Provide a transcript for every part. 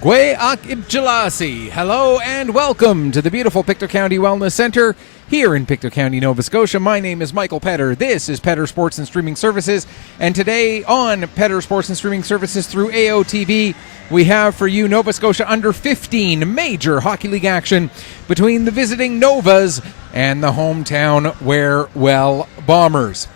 Gwe Ak Ibjalasi. Hello and welcome to the beautiful Pictou County Wellness Center here in Pictou County, Nova Scotia. My name is Michael Petter. This is Petter Sports and Streaming Services. And today on Petter Sports and Streaming Services through AOTV, we have for you Nova Scotia under 15 major hockey league action between the visiting Novas and the hometown Warewell Bombers.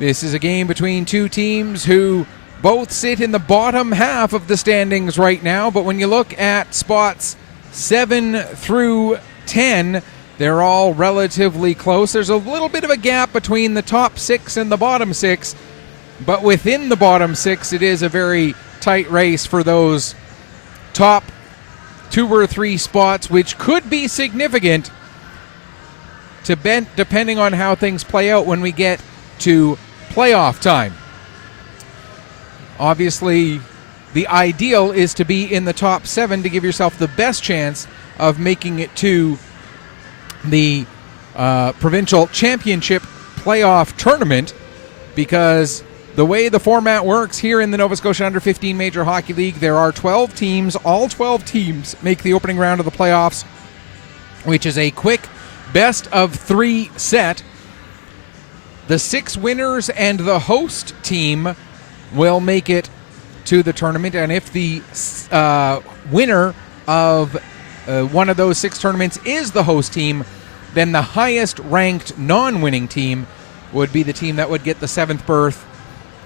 This is a game between two teams who both sit in the bottom half of the standings right now, but when you look at spots 7 through 10, they're all relatively close. There's a little bit of a gap between the top 6 and the bottom 6, but within the bottom 6, it is a very tight race for those top 2 or 3 spots, which could be significant depending on how things play out when we get to playoff time. Obviously, the ideal is to be in the top 7 to give yourself the best chance of making it to the provincial championship playoff tournament, because the way the format works here in the Nova Scotia Under 15 Major Hockey League, there are 12 teams. All 12 teams make the opening round of the playoffs, which is a quick best-of-3 set. The 6 winners and the host team will make it to the tournament, and if the winner of one of those 6 tournaments is the host team, then the highest ranked non-winning team would be the team that would get the 7th berth,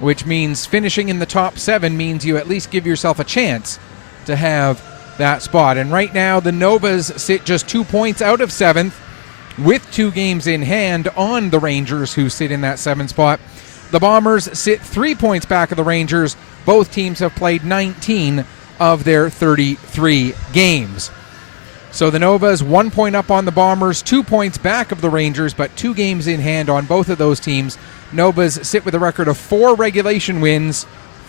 which means finishing in the top 7 means you at least give yourself a chance to have that spot. And right now the Novas sit just 2 points out of 7th with 2 games in hand on the Rangers, who sit in that 7th spot. The Bombers sit 3 points back of the Rangers. Both teams have played 19 of their 33 games. So the Novas 1 point up on the Bombers, 2 points back of the Rangers, but 2 games in hand on both of those teams. Novas sit with a record of 4 regulation wins,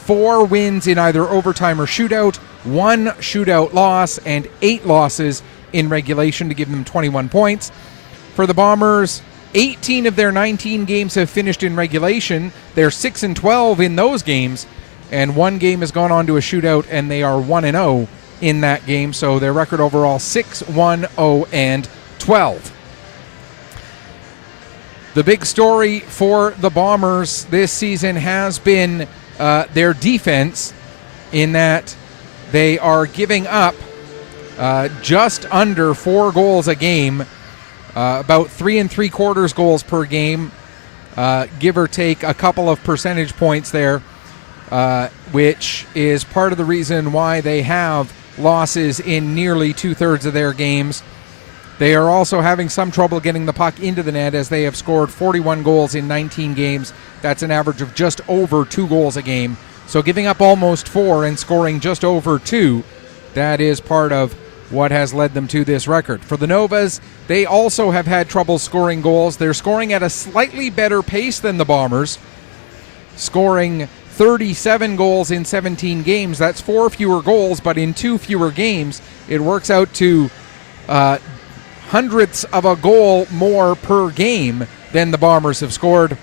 4 wins in either overtime or shootout, 1 shootout loss, and 8 losses in regulation to give them 21 points. For the Bombers, 18 of their 19 games have finished in regulation. They're 6-12 in those games, and 1 game has gone on to a shootout, and they are 1-0 in that game. So their record overall 6-1-0-12. The big story for the Bombers this season has been their defense, in that they are giving up just under 4 goals a game. About 3 3/4 goals per game, give or take a couple of percentage points there, which is part of the reason why they have losses in nearly 2/3 of their games. They are also having some trouble getting the puck into the net, as they have scored 41 goals in 19 games. That's an average of just over 2 goals a game. So giving up almost 4 and scoring just over 2, that is part of what has led them to this record. For the Novas, they also have had trouble scoring goals. They're scoring at a slightly better pace than the Bombers, scoring 37 goals in 17 games. That's 4 fewer goals, but in 2 fewer games, it works out to hundredths of a goal more per game than the Bombers have scored.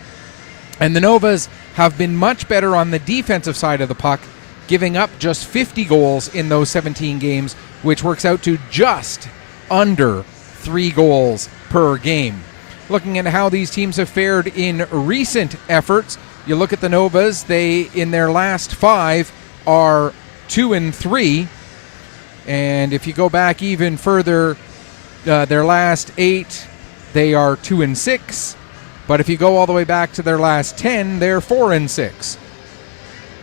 And the Novas have been much better on the defensive side of the puck, giving up just 50 goals in those 17 games, which works out to just under 3 goals per game. Looking at how these teams have fared in recent efforts, you look at the Novas, they, in their last 5, are 2-3. And if you go back even further, their last 8, they are 2-6. But if you go all the way back to their last 10, they're 4-6.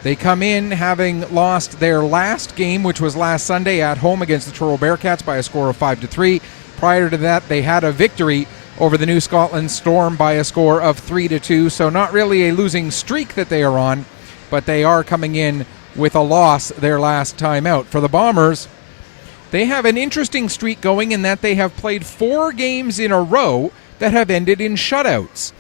They come in having lost their last game, which was last Sunday at home against the Truro Bearcats by a score of 5-3. Prior to that, they had a victory over the New Scotland Storm by a score of 3-2. So not really a losing streak that they are on, but they are coming in with a loss their last time out. For the Bombers, they have an interesting streak going in that they have played 4 games in a row that have ended in shutouts.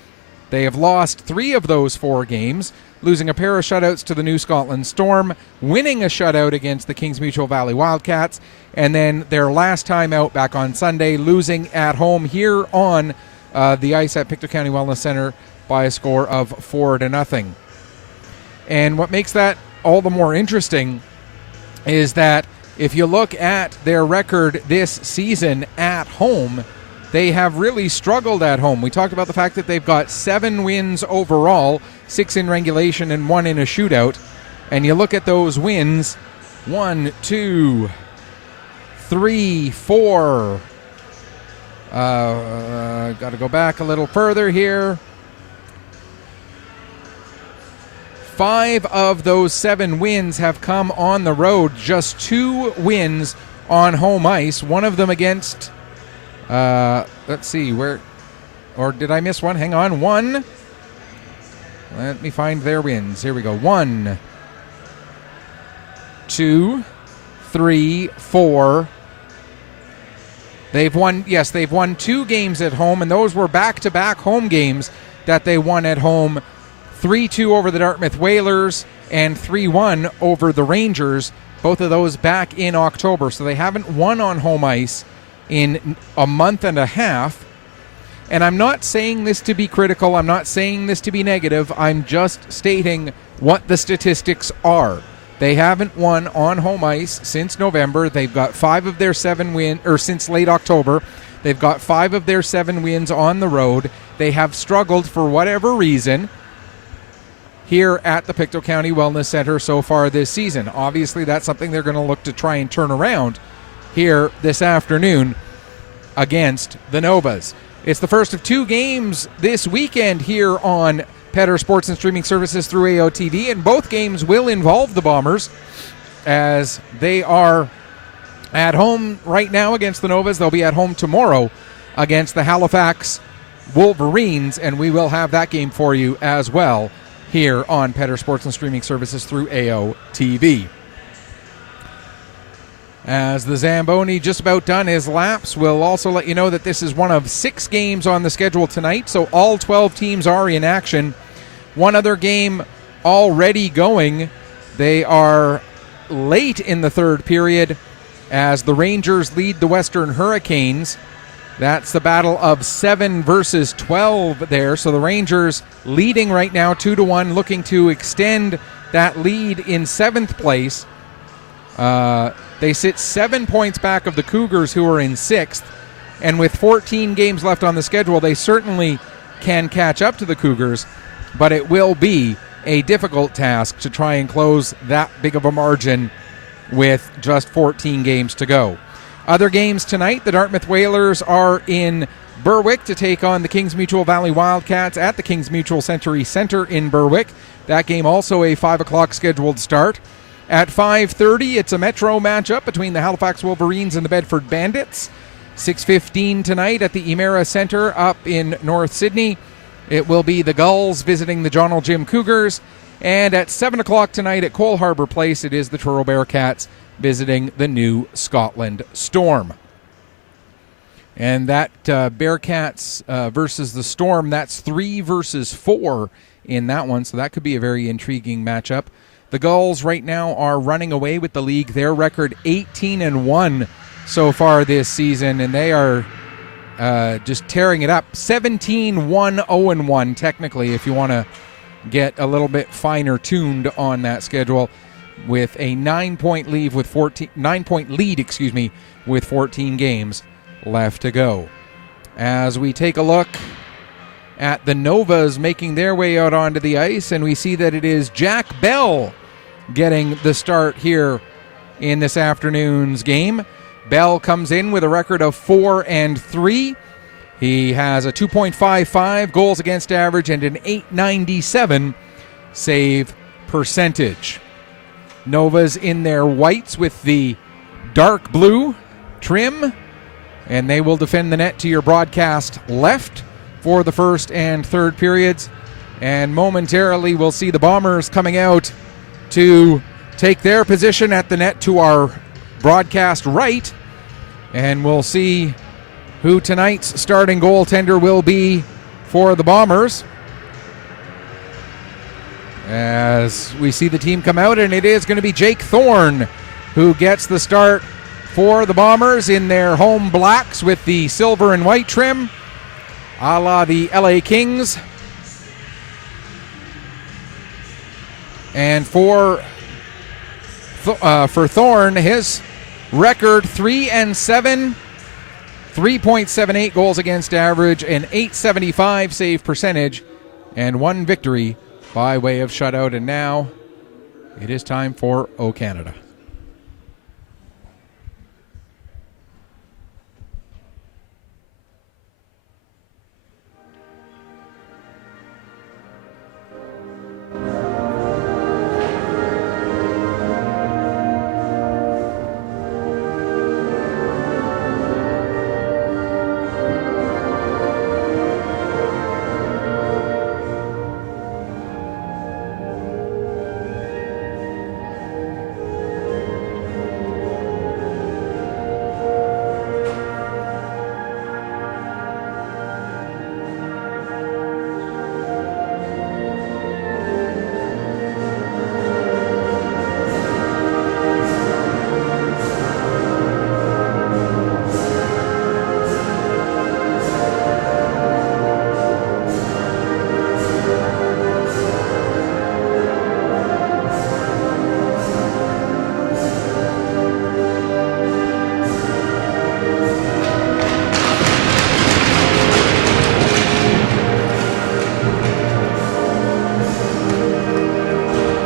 They have lost 3 of those 4 games, losing a pair of shutouts to the New Scotland Storm, winning a shutout against the Kings Mutual Valley Wildcats, and then their last time out back on Sunday, losing at home here on the ice at Pictou County Wellness Center by a score of 4-0. And what makes that all the more interesting is that if you look at their record this season at home, they have really struggled at home. We talked about the fact that they've got 7 wins overall, 6 in regulation and 1 in a shootout. And you look at those wins, 1, 2, 3, 4. Got to go back a little further here. 5 of those 7 wins have come on the road. Just 2 wins on home ice. One of them against, let's see, where, or did I miss one? Hang on. 1. Let me find their wins. Here we go. 1, 2, 3, 4. They've won 2 games at home, and those were back-to-back home games that they won at home. 3-2 over the Dartmouth Whalers and 3-1 over the Rangers, both of those back in October. So they haven't won on home ice in a month and a half. And I'm not saying this to be critical. I'm not saying this to be negative. I'm just stating what the statistics are. They haven't won on home ice since November. They've got 5 of their 7 wins, or since late October. They've got 5 of their 7 wins on the road. They have struggled for whatever reason here at the Pictou County Wellness Center so far this season. Obviously, that's something they're going to look to try and turn around here this afternoon against the Novas. It's the first of 2 games this weekend here on Petter Sports and Streaming Services through AOTV, and both games will involve the Bombers as they are at home right now against the Novas. They'll be at home tomorrow against the Halifax Wolverines, and we will have that game for you as well here on Petter Sports and Streaming Services through AOTV. As the Zamboni just about done his laps, we'll also let you know that this is one of 6 games on the schedule tonight, so all 12 teams are in action. One other game already going. They are late in the third period as the Rangers lead the Western Hurricanes. That's the battle of 7 versus 12 there. So the Rangers leading right now 2-1, looking to extend that lead in 7th place. They sit 7 points back of the Cougars, who are in 6th. And with 14 games left on the schedule, they certainly can catch up to the Cougars. But it will be a difficult task to try and close that big of a margin with just 14 games to go. Other games tonight, the Dartmouth Whalers are in Berwick to take on the Kings Mutual Valley Wildcats at the Kings Mutual Century Center in Berwick. That game also a 5 o'clock scheduled start. At 5:30, it's a Metro matchup between the Halifax Wolverines and the Bedford Bandits. 6:15 tonight at the Emera Center up in North Sydney. It will be the Gulls visiting the John L. Jim Cougars. And at 7 o'clock tonight at Cole Harbour Place, it is the Truro Bearcats visiting the New Scotland Storm. And that Bearcats versus the Storm, that's 3 versus 4 in that one, so that could be a very intriguing matchup. The Gulls right now are running away with the league. Their record 18-1 so far this season, and they are just tearing it up. 17-1-0-1 technically, if you want to get a little bit finer tuned on that schedule, with a 9-point lead with 14 games left to go. As we take a look at the Novas making their way out onto the ice, and we see that it is Jack Bell getting the start here in this afternoon's game. Bell comes in with a record of 4-3. He has a 2.55 goals against average and an .897 save percentage. Novas in their whites with the dark blue trim, and they will defend the net to your broadcast left for the first and third periods. And momentarily we'll see the Bombers coming out to take their position at the net to our broadcast right, and we'll see who tonight's starting goaltender will be for the Bombers. As we see the team come out, and it is going to be Jake Thorne who gets the start for the Bombers in their home blacks with the silver and white trim, a la the LA Kings. And for Thorne, his record 3-7, 3.78 goals against average, an .875 save percentage, and 1 victory by way of shutout. And now it is time for O Canada.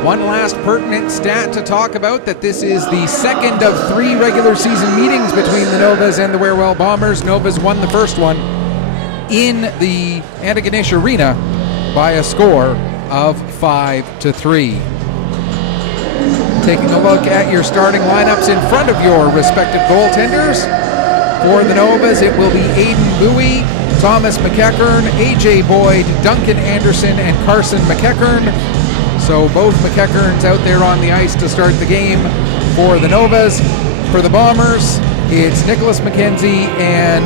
One last pertinent stat to talk about, that this is the second of 3 regular season meetings between the Novas and the Wherewell Bombers. Novas won the first one in the Antigonish Arena by a score of 5-3. Taking a look at your starting lineups in front of your respective goaltenders. For the Novas, it will be Aiden Bowie, Thomas McEachern, AJ Boyd, Duncan Anderson, and Carson McEachern. So both McEachern's out there on the ice to start the game for the Novas. For the Bombers, it's Nicholas McKenzie and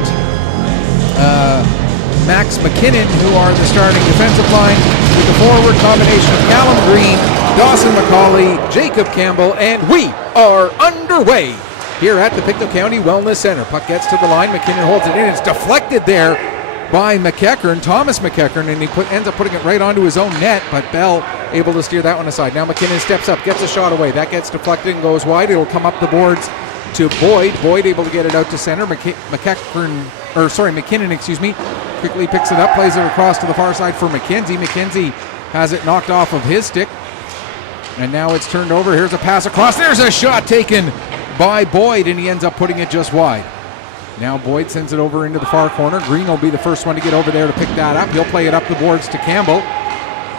Max McKinnon who are the starting defensive line, with the forward combination of Callum Green, Dawson McCauley, Jacob Campbell, and we are underway here at the Pictou County Wellness Center. Puck gets to the line, McKinnon holds it in, it's deflected there by McEachern, Thomas McEachern, and he ends up putting it right onto his own net, but Bell able to steer that one aside. Now McKinnon steps up, gets a shot away. That gets deflected and goes wide. It'll come up the boards to Boyd. Boyd able to get it out to center. McKinnon, quickly picks it up, plays it across to the far side for McKenzie. McKenzie has it knocked off of his stick, and now it's turned over. Here's a pass across. There's a shot taken by Boyd, and he ends up putting it just wide. Now Boyd sends it over into the far corner. Green will be the first one to get over there to pick that up. He'll play it up the boards to Campbell.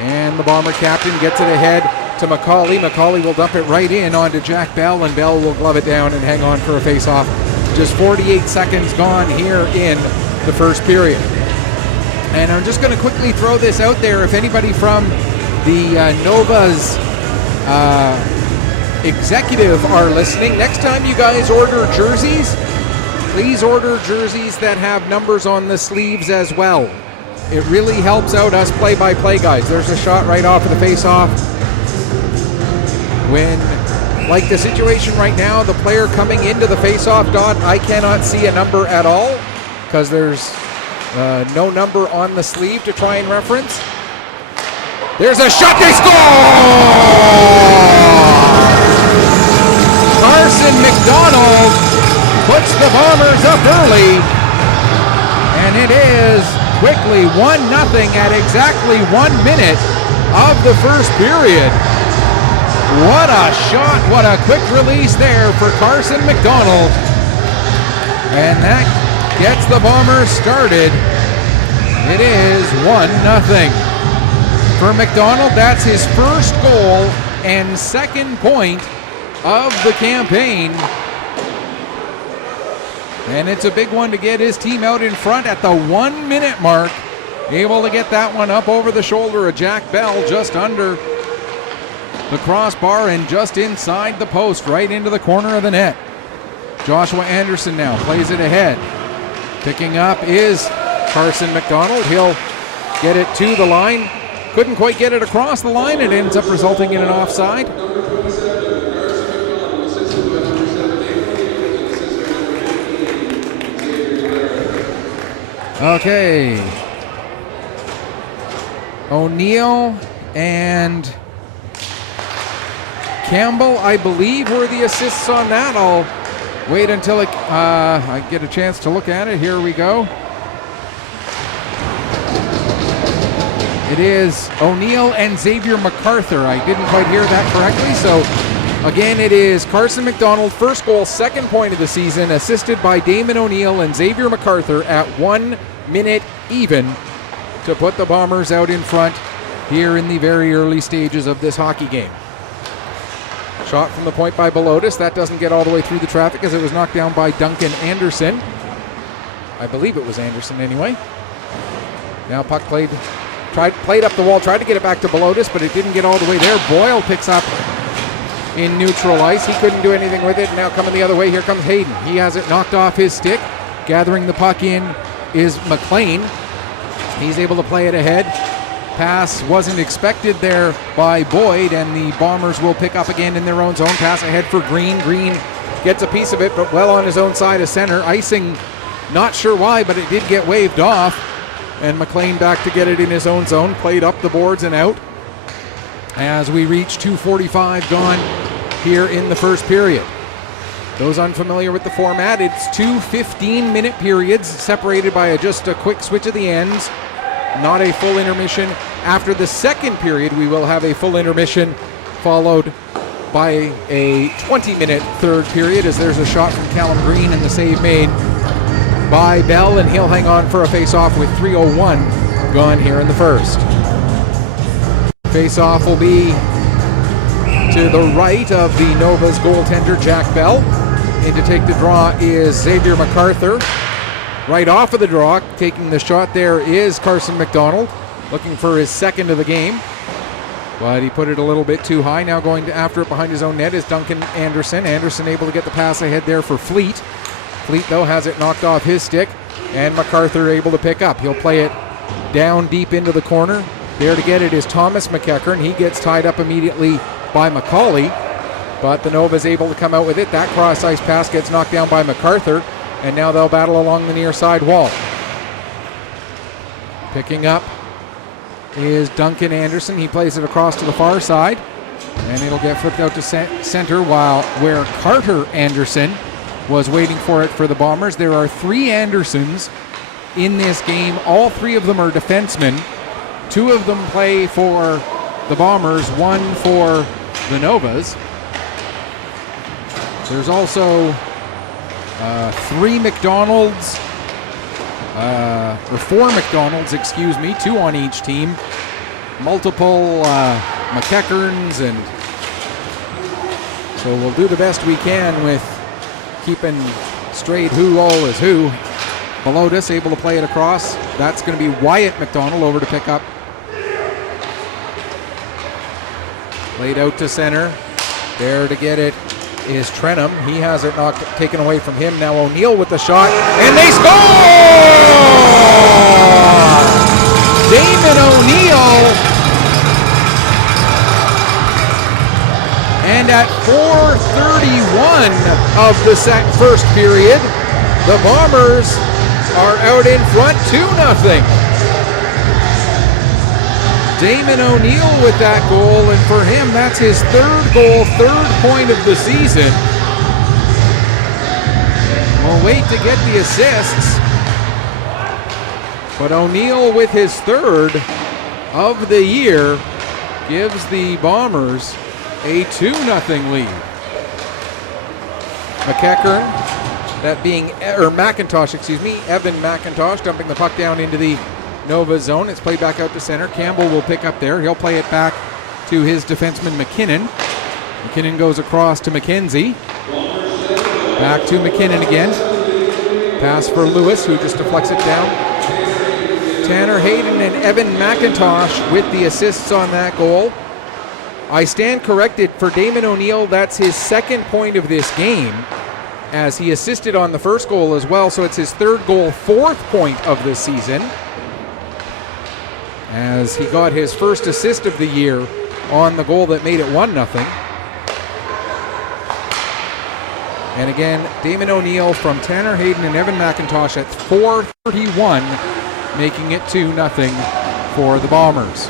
And the Bomber captain gets it ahead to McCauley. McCauley will dump it right in onto Jack Bell, and Bell will glove it down and hang on for a face-off. Just 48 seconds gone here in the first period. And I'm just going to quickly throw this out there. If anybody from the Novas executive are listening, next time you guys order jerseys, please order jerseys that have numbers on the sleeves as well. It really helps out us play-by-play guys. There's a shot right off of the face-off. When, like the situation right now, the player coming into the face-off dot, I cannot see a number at all because there's no number on the sleeve to try and reference. There's a shot, they score! Carson McDonald puts the Bombers up early, and it is quickly 1-0 at exactly 1 minute of the first period. What a shot, what a quick release there for Carson McDonald. And that gets the Bombers started. It is 1-0. For McDonald, that's his first goal and second point of the campaign. And it's a big one to get his team out in front at the 1 minute mark. Able to get that one up over the shoulder of Jack Bell, just under the crossbar and just inside the post, right into the corner of the net. Joshua Anderson now plays it ahead. Picking up is Carson McDonald. He'll get it to the line. Couldn't quite get it across the line. It ends up resulting in an offside. Okay. O'Neill and Campbell, I believe, were the assists on that. I'll Wait until I get a chance to look at it. Here we go. It is O'Neill and Xavier MacArthur. I didn't quite hear that correctly. So, again, it is Carson McDonald, first goal, second point of the season, assisted by Damon O'Neill and Xavier MacArthur at 1 minute even to put the Bombers out in front here in the very early stages of this hockey game. Shot from the point by Belotis. That doesn't get all the way through the traffic as it was knocked down by Duncan Anderson. I believe it was Anderson anyway. Now puck played up the wall, tried to get it back to Belotis, but it didn't get all the way there. Boyle picks up in neutral ice. He couldn't do anything with it. Now coming the other way, here comes Hayden. He has it knocked off his stick. Gathering the puck in is McLean. He's able to play it ahead. Pass wasn't expected there by Boyd, and the Bombers will pick up again in their own zone. Pass ahead for Green. Green gets a piece of it, but well on his own side of center. Icing, not sure why, but it did get waved off. And McLean back to get it in his own zone. Played up the boards and out as we reach 2:45 gone here in the first period. Those unfamiliar with the format, it's 2 15-minute periods separated by just a quick switch of the ends. Not a full intermission. After the second period, we will have a full intermission followed by a 20-minute third period as there's a shot from Callum Green and the save made by Bell, and he'll hang on for a face-off with 3:01 gone here in the first. Face-off will be to the right of the Nova's goaltender, Jack Bell. In to take the draw is Xavier MacArthur. Right off of the draw, taking the shot there is Carson McDonald, looking for his second of the game. But he put it a little bit too high. Now going after it behind his own net is Duncan Anderson. Anderson able to get the pass ahead there for Fleet. Fleet, though, has it knocked off his stick, and MacArthur able to pick up. He'll play it down deep into the corner. There to get it is Thomas McEachern. He gets tied up immediately by McCauley, but the Nova's able to come out with it. That cross-ice pass gets knocked down by MacArthur, and now they'll battle along the near side wall. Picking up is Duncan Anderson. He plays it across to the far side, and it'll get flipped out to center where Carter Anderson was waiting for it for the Bombers. There are 3 Andersons in this game. All 3 of them are defensemen. 2 of them play for the Bombers, 1 for the Novas. There's also 3 McDonalds, or 4 McDonalds, 2 on each team. Multiple McEacherns, and so we'll do the best we can with keeping straight who all is who. Belotis able to play it across. That's going to be Wyatt McDonald over to pick up. Played out to center. There to get it is Trenum. He has it taken away from him. Now O'Neill with the shot, and they score! Damon O'Neill. And at 4:31 of the first period, the Bombers are out in front 2-0. Damon O'Neill with that goal, and for him, that's his 3rd goal, 3rd point of the season. We'll wait to get the assists, but O'Neill with his 3rd of the year gives the Bombers a 2-0 lead. Evan McIntosh dumping the puck down into the Nova zone. It's played back out to center. Campbell will pick up there. He'll play it back to his defenseman McKinnon. McKinnon goes across to McKenzie. Back to McKinnon again. Pass for Lewis, who just deflects it down. Tanner Hayden and Evan McIntosh with the assists on that goal. I stand corrected for Damon O'Neill. That's his 2nd point of this game, as he assisted on the first goal as well. So it's his 3rd goal, 4th point of the season, as he got his 1st assist of the year on the goal that made it 1-0. And again, Damon O'Neill from Tanner Hayden and Evan McIntosh at 4:31, making it 2-0 for the Bombers.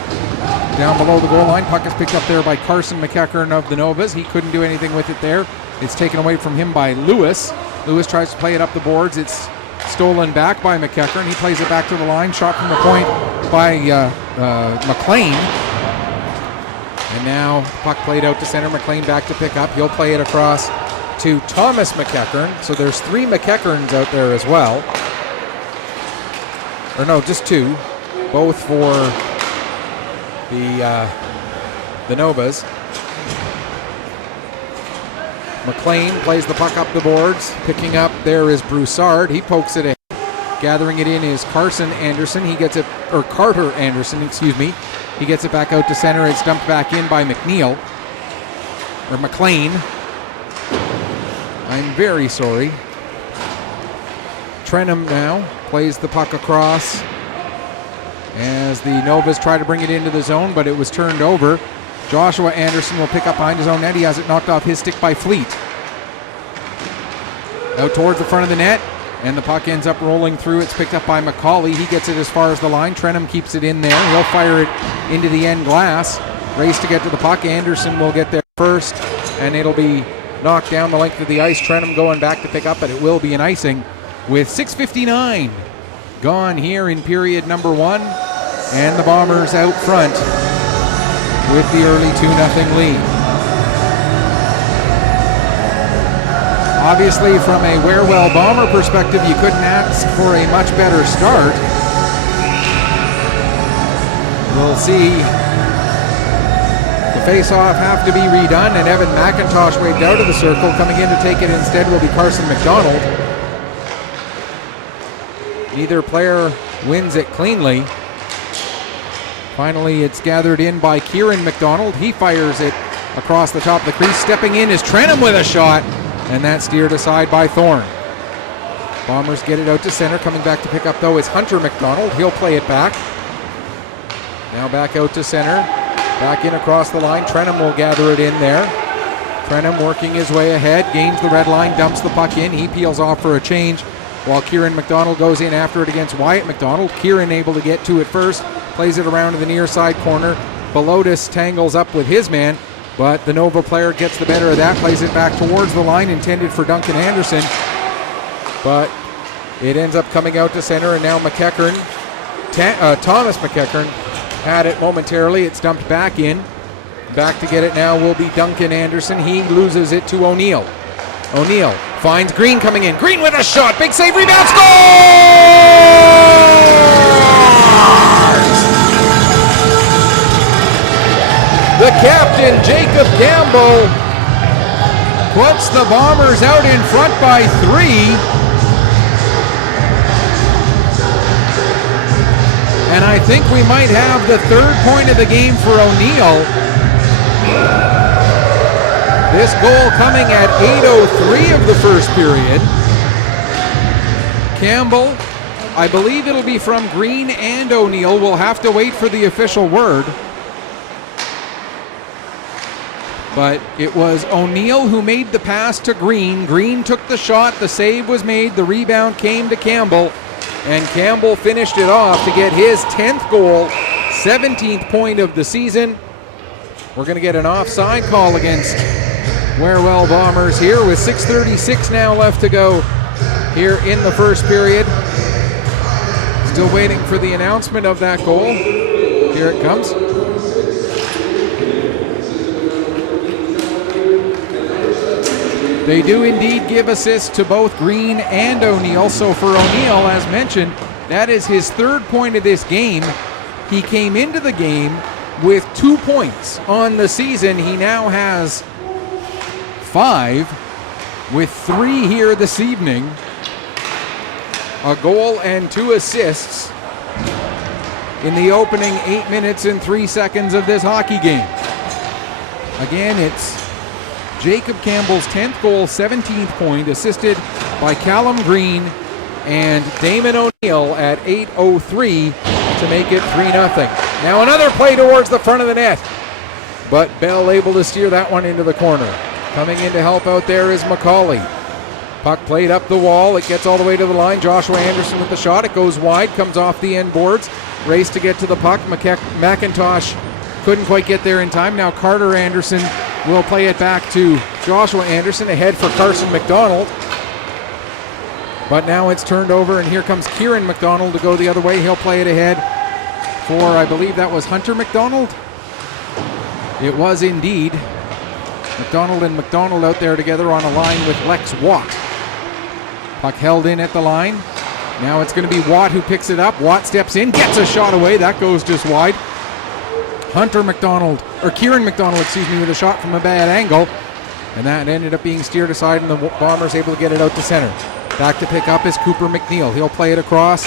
Down below the goal line, puck is picked up there by Carson McEachern of the Novas. He couldn't do anything with it there. It's taken away from him by Lewis. Lewis tries to play it up the boards. It's stolen back by McEachern. He plays it back to the line. Shot from the point by McLean. And now puck played out to center. McLean back to pick up. He'll play it across to Thomas McEachern. So there's 3 McEacherns out there as well. Or no, just 2. Both for the Novas. McLean plays the puck up the boards. Picking up there is Broussard. He pokes it in. Gathering it in is Carson Anderson. He gets it, or Carter Anderson, excuse me. He gets it back out to center. It's dumped back in by McNeil. Or McLean. I'm very sorry. Trenum now plays the puck across as the Novas try to bring it into the zone, but it was turned over. Joshua Anderson will pick up behind his own net. He has it knocked off his stick by Fleet. Out towards the front of the net, and the puck ends up rolling through. It's picked up by McCauley. He gets it as far as the line. Trenum keeps it in there. He'll fire it into the end glass. Race to get to the puck. Anderson will get there first, and it'll be knocked down the length of the ice. Trenum going back to pick up, but it will be an icing with 6:59 gone here in period number 1, and the Bombers out front with the early 2-0 lead. Obviously, from a Wherewell Bomber perspective, you couldn't ask for a much better start. We'll see the face-off have to be redone, and Evan McIntosh waved out of the circle. Coming in to take it instead will be Carson McDonald. Neither player wins it cleanly. Finally, it's gathered in by Kieran McDonald. He fires it across the top of the crease. Stepping in is Trenum with a shot, and that's steered aside by Thorne. Bombers get it out to center. Coming back to pick up, though, is Hunter McDonald. He'll play it back. Now back out to center. Back in across the line. Trenum will gather it in there. Trenum working his way ahead. Gains the red line. Dumps the puck in. He peels off for a change, while Kieran McDonald goes in after it against Wyatt McDonald. Kieran able to get to it first. Plays it around to the near side corner. Belotis tangles up with his man, but the Nova player gets the better of that. Plays it back towards the line, intended for Duncan Anderson. But it ends up coming out to center, and now McEachern, Thomas McEachern, had it momentarily. It's dumped back in. Back to get it now will be Duncan Anderson. He loses it to O'Neill. O'Neill finds Green coming in. Green with a shot. Big save, rebound, scores! The captain, Jacob Campbell, puts the Bombers out in front by 3. And I think we might have the 3rd point of the game for O'Neill. This goal coming at 8:03 of the first period. Campbell, I believe it'll be from Green and O'Neill. We'll have to wait for the official word. But it was O'Neill who made the pass to Green. Green took the shot. The save was made. The rebound came to Campbell. And Campbell finished it off to get his 10th goal, 17th point of the season. We're going to get an offside call against Wherewell Bombers here with 6:36 now left to go here in the first period. Still waiting for the announcement of that goal. Here it comes. They do indeed give assists to both Green and O'Neill. So for O'Neill, as mentioned, that is his 3rd point of this game. He came into the game with 2 points on the season. He now has 5 with 3 here this evening. A goal and 2 assists in the opening 8 minutes and 3 seconds of this hockey game. Again, it's Jacob Campbell's 10th goal, 17th point, assisted by Callum Green and Damon O'Neill at 8:03 to make it 3-0. Now another play towards the front of the net, but Bell able to steer that one into the corner. Coming in to help out there is McCauley. Puck played up the wall. It gets all the way to the line. Joshua Anderson with the shot. It goes wide, comes off the end boards. Race to get to the puck. McIntosh couldn't quite get there in time. Now Carter Anderson will play it back to Joshua Anderson, ahead for Carson McDonald. But now it's turned over, and here comes Kieran McDonald to go the other way. He'll play it ahead for, I believe that was Hunter McDonald. It was indeed. McDonald and McDonald out there together on a line with Lex Watt. Puck held in at the line. Now it's going to be Watt who picks it up. Watt steps in, gets a shot away. That goes just wide. Kieran McDonald, with a shot from a bad angle. And that ended up being steered aside, and the Bombers able to get it out to center. Back to pick up is Cooper McNeil. He'll play it across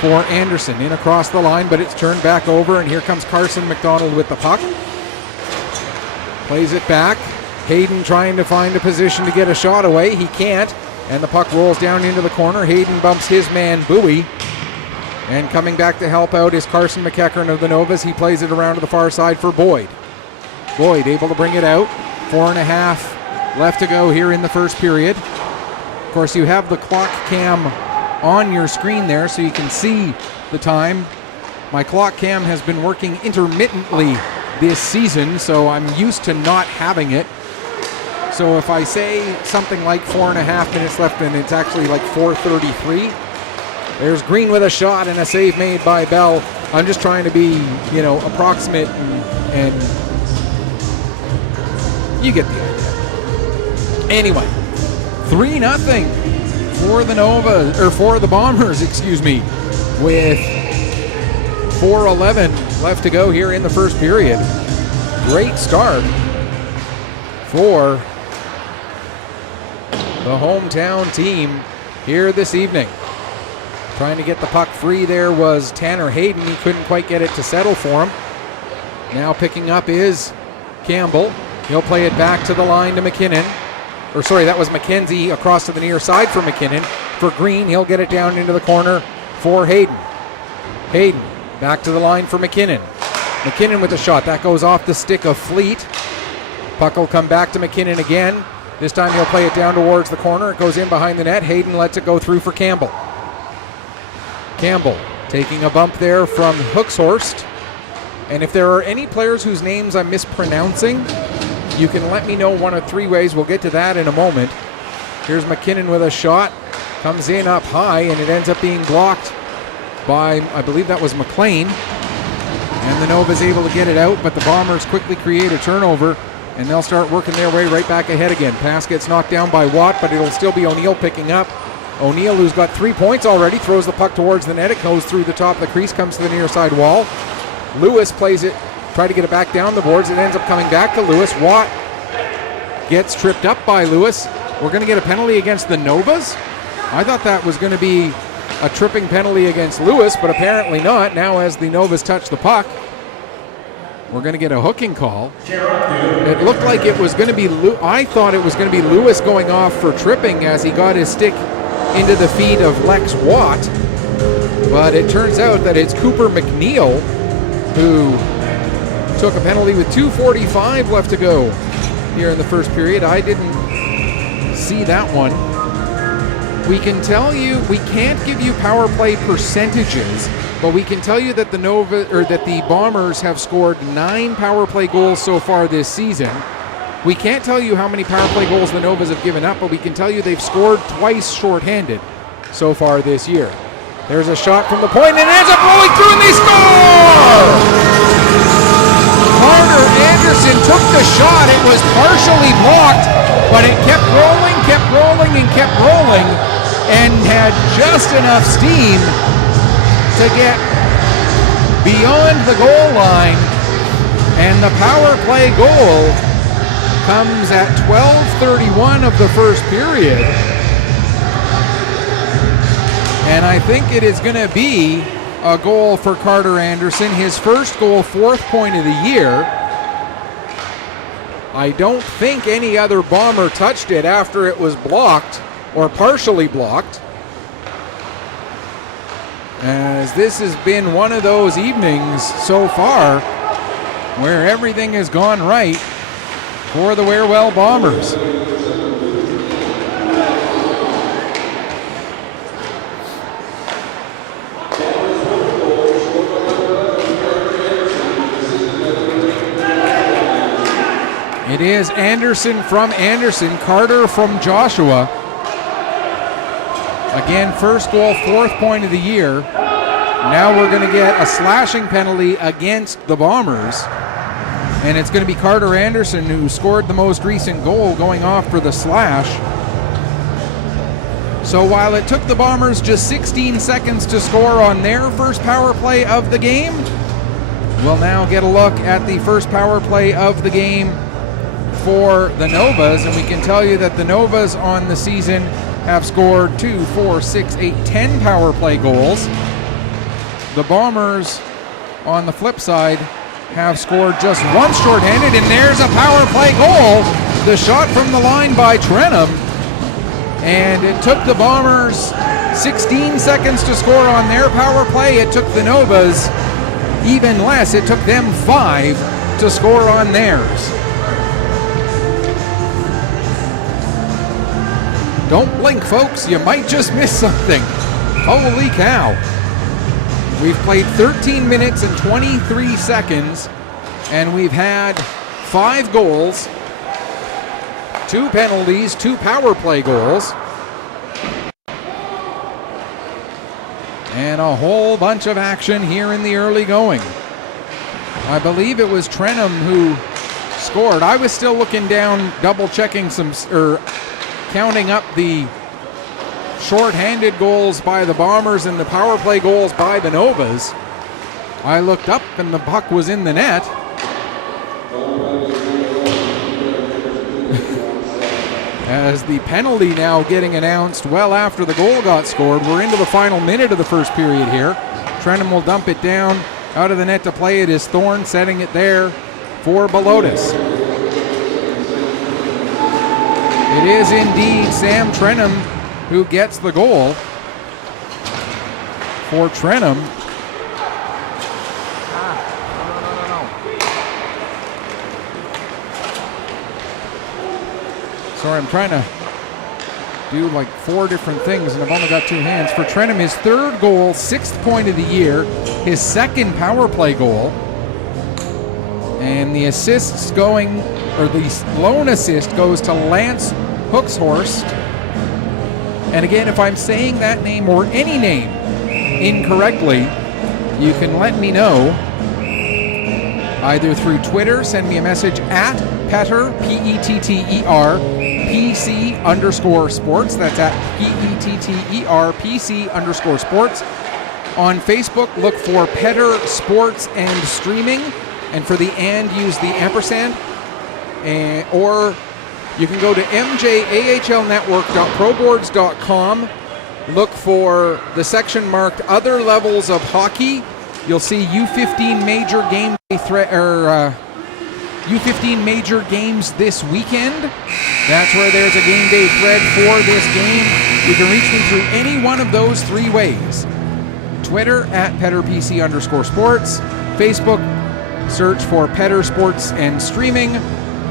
for Anderson. In across the line, but it's turned back over, and here comes Carson McDonald with the puck. Plays it back. Hayden trying to find a position to get a shot away. He can't, and the puck rolls down into the corner. Hayden bumps his man, Bowie. And coming back to help out is Carson McEachern of the Novas. He plays it around to the far side for Boyd. Boyd able to bring it out. 4.5 left to go here in the first period. Of course, you have the clock cam on your screen there so you can see the time. My clock cam has been working intermittently this season, so I'm used to not having it. So if I say something like 4.5 minutes left, and it's actually like 4:33. There's Green with a shot and a save made by Bell. I'm just trying to be, approximate, and you get the idea. Anyway, 3-0 for the Bombers, with 4:11 left to go here in the first period. Great start for the hometown team here this evening. Trying to get the puck free there was Tanner Hayden. He couldn't quite get it to settle for him. Now picking up is Campbell. He'll play it back to the line to McKinnon. That was McKenzie across to the near side for McKinnon. For Green, he'll get it down into the corner for Hayden. Hayden back to the line for McKinnon. McKinnon with a shot. That goes off the stick of Fleet. Puck will come back to McKinnon again. This time he'll play it down towards the corner. It goes in behind the net. Hayden lets it go through for Campbell. Campbell taking a bump there from Hookshorst. And if there are any players whose names I'm mispronouncing, you can let me know one of three ways. We'll get to that in a moment. Here's McKinnon with a shot. Comes in up high, and it ends up being blocked by, I believe that was McLean. And the Nova's able to get it out, but the Bombers quickly create a turnover, and they'll start working their way right back ahead again. Pass gets knocked down by Watt, but it'll still be O'Neill picking up. O'Neill, who's got 3 points already, throws the puck towards the net. It goes through the top of the crease, comes to the near side wall. Lewis plays it, try to get it back down the boards. It ends up coming back to Lewis. Watt gets tripped up by Lewis. We're going to get a penalty against the Novas? I thought that was going to be a tripping penalty against Lewis, but apparently not. Now as the Novas touch the puck, we're going to get a hooking call. It looked like it was going to be, I thought it was going to be Lewis going off for tripping as he got his stick into the feet of Lex Watt, but it turns out that it's Cooper McNeil who took a penalty with 2:45 left to go here in the first period. I didn't see that one. We can tell you, we can't give you power play percentages, but we can tell you that the Bombers have scored 9 power play goals so far this season. We can't tell you how many power play goals the Novas have given up, but we can tell you they've scored twice shorthanded so far this year. There's a shot from the point, and it ends up rolling through, and they score! Carter Anderson took the shot. It was partially blocked, but it kept rolling, and had just enough steam to get beyond the goal line, and the power play goal comes at 12:31 of the first period. And I think it is going to be a goal for Carter Anderson, his first goal, 4th point of the year. I don't think any other Bomber touched it after it was blocked or partially blocked, as this has been one of those evenings so far where everything has gone right for the Wherewell Bombers. It is Anderson from Anderson, Carter from Joshua. Again, first goal, 4th point of the year. Now we're going to get a slashing penalty against the Bombers. And it's going to be Carter Anderson who scored the most recent goal going off for the slash. So while it took the Bombers just 16 seconds to score on their first power play of the game, we'll now get a look at the first power play of the game for the Novas. And we can tell you that the Novas on the season have scored 2, 4, 6, 8, 10 power play goals. The Bombers, on the flip side, have scored just once shorthanded, and there's a power play goal. The shot from the line by Trenum, and it took the Bombers 16 seconds to score on their power play. It took the Novas even less. It took them 5 to score on theirs. Don't blink, folks. You might just miss something. Holy cow. We've played 13 minutes and 23 seconds, and we've had 5 goals, 2 penalties, 2 power play goals, and a whole bunch of action here in the early going. I believe it was Trenum who scored. I was still looking down, double-checking counting up the short-handed goals by the Bombers and the power play goals by the Novas. I looked up and the puck was in the net. As the penalty now getting announced well after the goal got scored. We're into the final minute of the first period here. Trenum will dump it down out of the net to play. It is Thorne setting it there for Belotis. It is indeed Sam Trenum who gets the goal for Trenum. Sorry, I'm trying to do like 4 different things and I've only got 2 hands. For Trenum, his 3rd goal, 6th point of the year, his 2nd power play goal. And the assists going, or the lone assist goes to Lance Hooksthorst. And again, if I'm saying that name or any name incorrectly, you can let me know either through Twitter, send me a message at Petter, P-E-T-T-E-R, PC_sports. That's at P-E-T-T-E-R, PC_sports. On Facebook, look for Petter Sports and Streaming. And for the and, use the ampersand. Or you can go to mjahlnetwork.proboards.com. Look for the section marked Other Levels of Hockey. You'll see U15Major game day U15Major games this weekend. That's where there's a game day thread for this game. You can reach me through any one of those 3 ways. Twitter at PetterPC_sports. Facebook, search for Petter Sports and Streaming,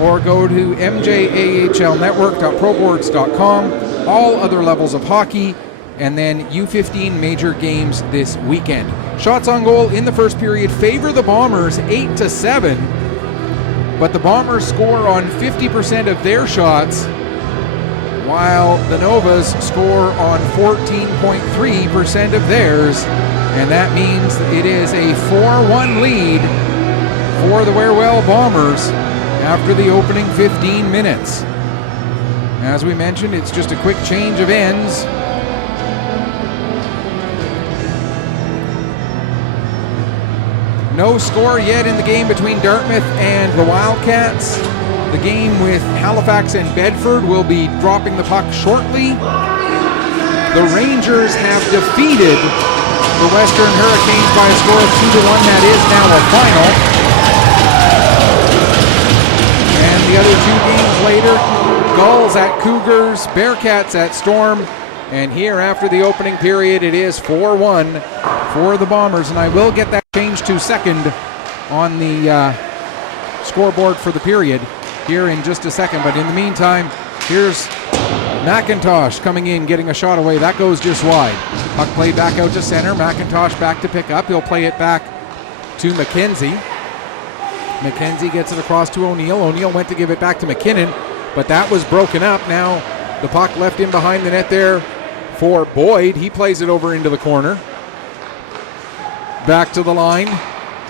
or go to mjahlnetwork.proboards.com. All Other Levels of Hockey, and then U15Major games this weekend. Shots on goal in the first period favor the Bombers 8-7, but the Bombers score on 50% of their shots, while the Novas score on 14.3% of theirs, and that means it is a 4-1 lead for the Wherewell Bombers after the opening 15 minutes. As we mentioned, it's just a quick change of ends. No score yet in the game between Dartmouth and the Wildcats. The game with Halifax and Bedford will be dropping the puck shortly. The Rangers have defeated the Western Hurricanes by a score of 2-1. That is now a final. And the other 2 games later, Gulls at Cougars, Bearcats at Storm. And here after the opening period, it is 4-1 for the Bombers. And I will get that changed to second on the scoreboard for the period here in just a second. But in the meantime, here's McIntosh coming in, getting a shot away. That goes just wide. Puck played back out to center. McIntosh back to pick up. He'll play it back to McKenzie. McKenzie gets it across to O'Neill. O'Neill went to give it back to McKinnon, but that was broken up. Now the puck left in behind the net there for Boyd. He plays it over into the corner. Back to the line.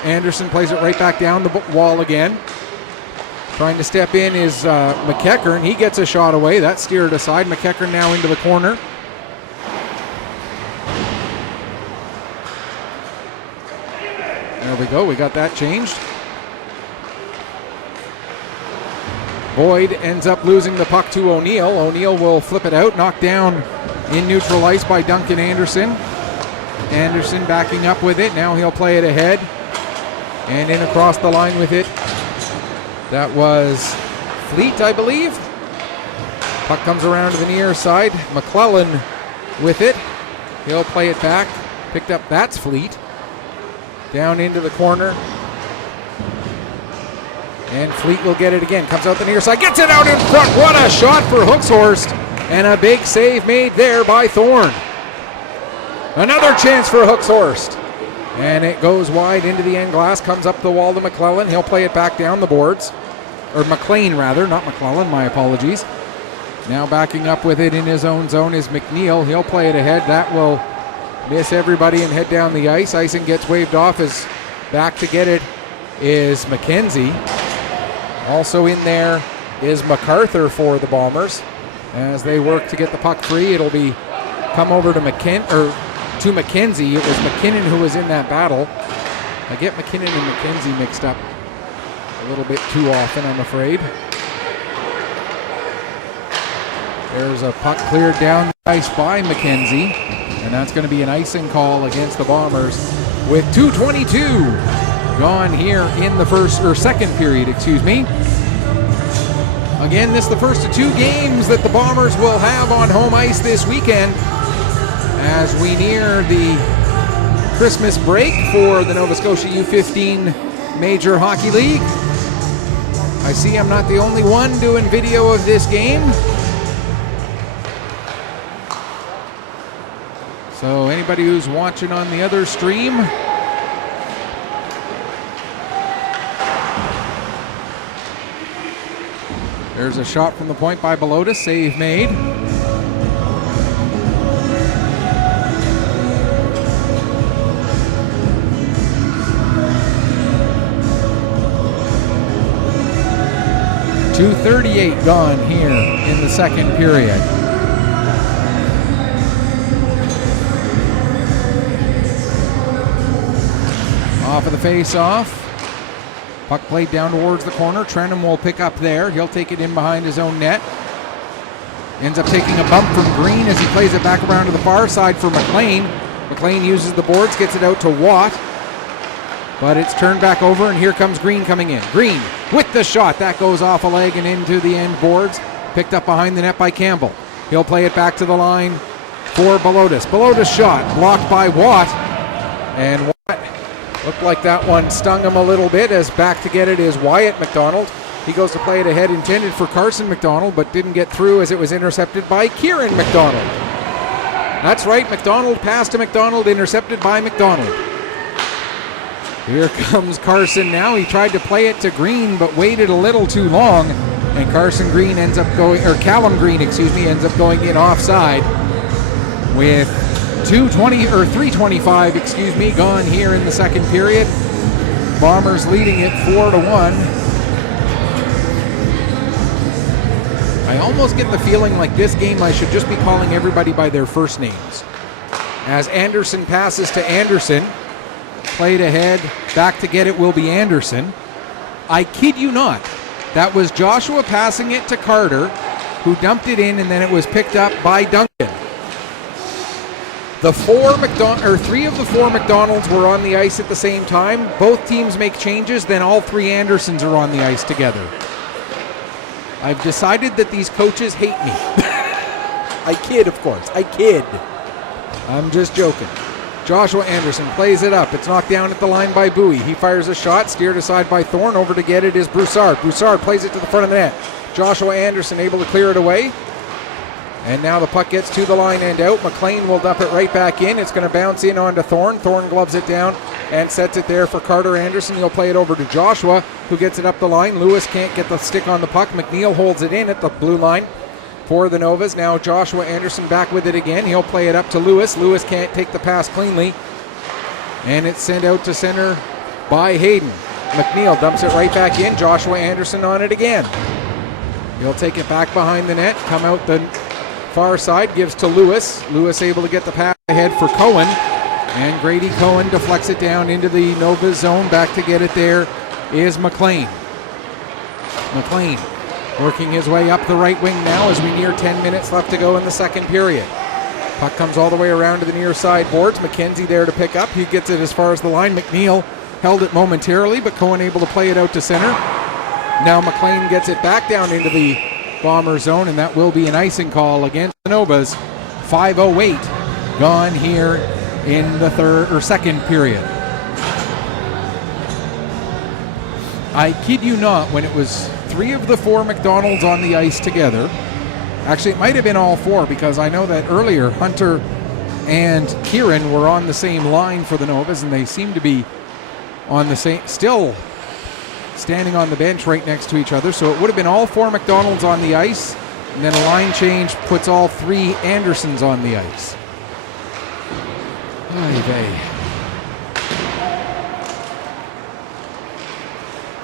Anderson plays it right back down the wall again. Trying to step in is McEachern. He gets a shot away. That's steered aside. McEachern now into the corner. There we go. We got that changed. Boyd ends up losing the puck to O'Neill. O'Neill will flip it out. Knocked down in neutral ice by Duncan Anderson. Anderson backing up with it. Now he'll play it ahead. And in across the line with it. That was Fleet, I believe. Puck comes around to the near side. McClellan with it. He'll play it back. Picked up, that's Fleet. Down into the corner. And Fleet will get it again. Comes out the near side. Gets it out in front. What a shot for Hookshorst. And a big save made there by Thorne. Another chance for Hookshorst. And it goes wide into the end glass. Comes up the wall to McClellan. He'll play it back down the boards. Or McLean, rather. Not McClellan. My apologies. Now backing up with it in his own zone is McNeil. He'll play it ahead. That will miss everybody and head down the ice. Icing gets waved off as back to get it is McKenzie. Also in there is MacArthur for the Bombers. As they work to get the puck free, it'll be come over to McKenzie. It was McKinnon who was in that battle. I get McKinnon and McKenzie mixed up a little bit too often, I'm afraid. There's a puck cleared down the ice by McKenzie, and that's going to be an icing call against the Bombers with 2:22 gone here in the second period, excuse me. Again, this is the first of two games that the Bombers will have on home ice this weekend as we near the Christmas break for the Nova Scotia U15Major Hockey League. I see I'm not the only one doing video of this game. So anybody who's watching on the other stream, there's a shot from the point by Belota, save made. .238 gone here in the second period. Off of the face-off. Puck played down towards the corner. Trenham will pick up there. He'll take it in behind his own net. Ends up taking a bump from Green as he plays it back around to the far side for McLean. McLean uses the boards, gets it out to Watt. But it's turned back over, and here comes Green coming in. Green with the shot. That goes off a leg and into the end boards. Picked up behind the net by Campbell. He'll play it back to the line for Belotis. Belotis shot blocked by Watt. And Watt looked like that one stung him a little bit, as back to get it is Wyatt McDonald. He goes to play it ahead, intended for Carson McDonald, but didn't get through as it was intercepted by Kieran McDonald. That's right, McDonald passed to McDonald, intercepted by McDonald. Here comes Carson now. He tried to play it to Green, but waited a little too long. And Callum Green ends up going in offside with 3:25 gone here in the second period. Bombers leading it 4-1. I almost get the feeling like this game I should just be calling everybody by their first names. As Anderson passes to Anderson. Played ahead, back to get it will be Anderson. I kid you not. That was Joshua passing it to Carter, who dumped it in, and then it was picked up by Duncan. Three of the four McDonalds were on the ice at the same time. Both teams make changes, then all three Andersons are on the ice together. I've decided that these coaches hate me. I kid, of course. I kid. I'm just joking. Joshua Anderson plays it up. It's knocked down at the line by Bowie. He fires a shot, steered aside by Thorne. Over to get it is Broussard. Broussard plays it to the front of the net. Joshua Anderson able to clear it away. And now the puck gets to the line and out. McLean will dump it right back in. It's going to bounce in onto Thorne. Thorne gloves it down and sets it there for Carter Anderson. He'll play it over to Joshua, who gets it up the line. Lewis can't get the stick on the puck. McNeil holds it in at the blue line. for the Novas. Now Joshua Anderson back with it again. He'll play it up to Lewis. Lewis can't take the pass cleanly. And it's sent out to center by Hayden. McNeil dumps it right back in. Joshua Anderson on it again. He'll take it back behind the net. Come out the far side. Gives to Lewis. Lewis able to get the pass ahead for Cohen. And Grady Cohen deflects it down into the Nova zone. Back to get it there is McLean. McLean working his way up the right wing now as we near 10 minutes left to go in the second period. Puck comes all the way around to the near side boards. McKenzie there to pick up. He gets it as far as the line. McNeil held it momentarily, but Cohen able to play it out to center. Now McLean gets it back down into the Bomber zone, and that will be an icing call against the Novas. 5:08 gone here in the second period. I kid you not, when it was 3 of the 4 McDonald's on the ice together, actually it might have been all 4, because I know that earlier Hunter and Kieran were on the same line for the Novas, and they seem to be on the same, still standing on the bench right next to each other. So it would have been all 4 McDonald's on the ice, and then a line change puts all 3 Andersons on the ice. Ay vey.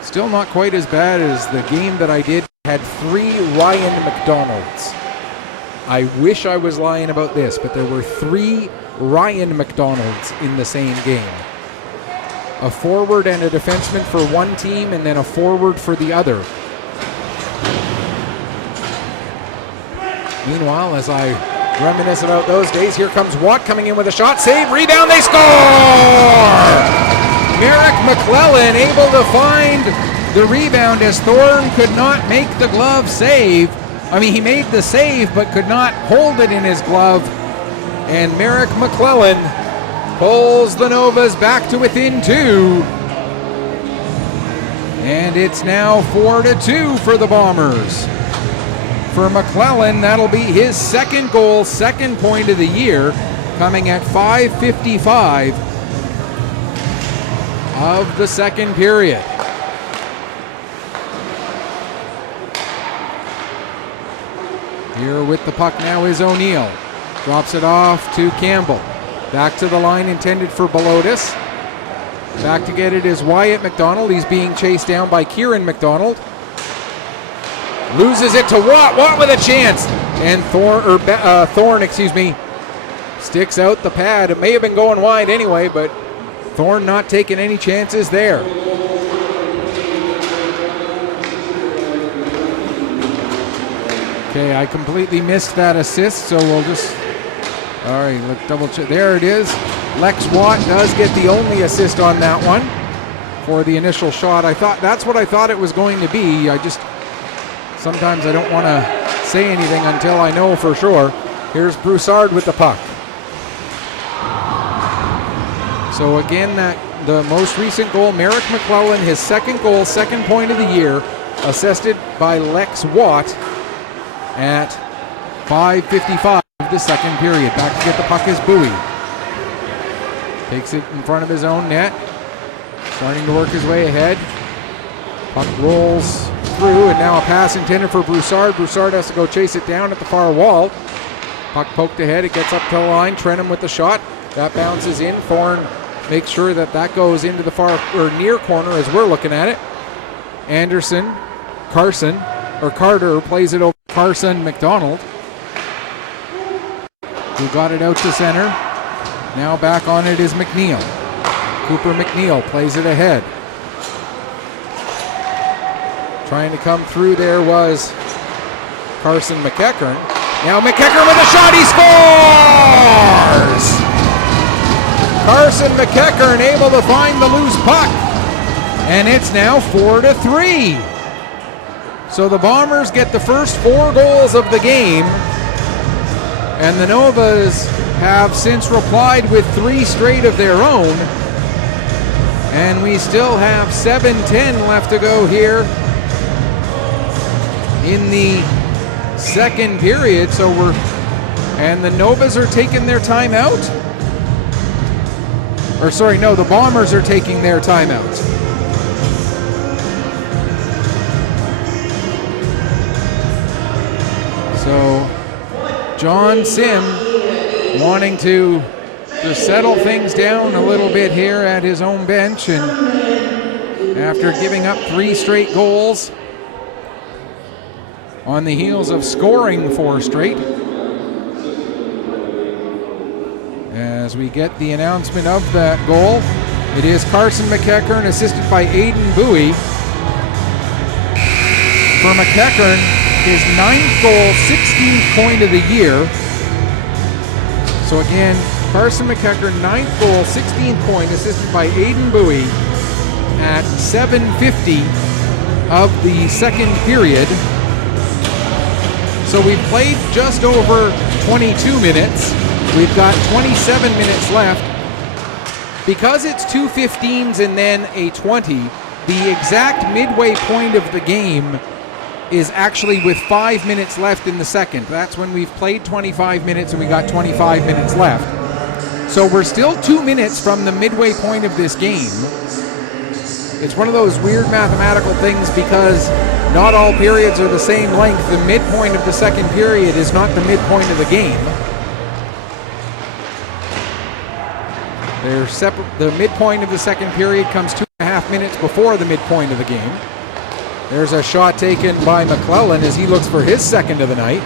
Still not quite as bad as the game that I did. Had 3 Ryan McDonalds. I wish I was lying about this, but there were 3 Ryan McDonalds in the same game. A forward and a defenseman for one team, and then a forward for the other. Meanwhile, as I reminisce about those days, here comes Watt coming in with a shot, save, rebound, they score! Merrick McClellan able to find the rebound as Thorne could not make the glove save. I mean, he made the save but could not hold it in his glove. And Merrick McClellan pulls the Novas back to within 2. And it's now 4-2 for the Bombers. For McClellan, that'll be his second goal, second point of the year, coming at 5:55 of the second period. Here with the puck now is O'Neill. Drops it off to Campbell. Back to the line intended for Belotis. Back to get it is Wyatt McDonald. He's being chased down by Kieran McDonald. Loses it to Watt. Watt with a chance. And Thorne, sticks out the pad. It may have been going wide anyway, but Thorne not taking any chances there. Okay, I completely missed that assist, so we'll just... All right, let's double check. There it is. Lex Watt does get the only assist on that one for the initial shot. That's what I thought it was going to be. Sometimes I don't want to say anything until I know for sure. Here's Broussard with the puck. So again, the most recent goal, Merrick McClellan, his second goal, second point of the year, assisted by Lex Watt at 5:55 of the second period. Back to get the puck is Bowie. Takes it in front of his own net. Starting to work his way ahead. Puck rolls through, and now a pass intended for Broussard. Broussard has to go chase it down at the far wall. Puck poked ahead. It gets up to the line. Trenham with the shot. That bounces in. Thorne makes sure that goes into the far or near corner as we're looking at it. Anderson, Carter plays it over Carson McDonald, who got it out to center. Now back on it is McNeil. Cooper McNeil plays it ahead. Trying to come through there was Carson McEachern. Now McEachern with a shot, he scores! Carson McEachern able to find the loose puck. And it's now 4-3. So the Bombers get the first 4 goals of the game. And the Novas have since replied with 3 straight of their own. And we still have 7:10 left to go here in the second period. And the Novas are taking their timeout. The Bombers are taking their timeout. So So John Sim wanting to settle things down a little bit here at his own bench, and after giving up 3 straight goals on the heels of scoring 4 straight. As we get the announcement of that goal, it is Carson McEachern assisted by Aiden Bowie. For McEachern, his 9th goal, 16th point of the year. So again, Carson McEachern, 9th goal, 16th point, assisted by Aiden Bowie at 7:50 of the second period. So we've played just over 22 minutes. We've got 27 minutes left. Because it's 2 15s and then a 20, the exact midway point of the game is actually with 5 minutes left in the second. That's when we've played 25 minutes and we got 25 minutes left. So we're still 2 minutes from the midway point of this game. It's one of those weird mathematical things because not all periods are the same length. The midpoint of the second period is not the midpoint of the game. They're separate. The midpoint of the second period comes 2.5 minutes before the midpoint of the game. There's a shot taken by McClellan as he looks for his second of the night.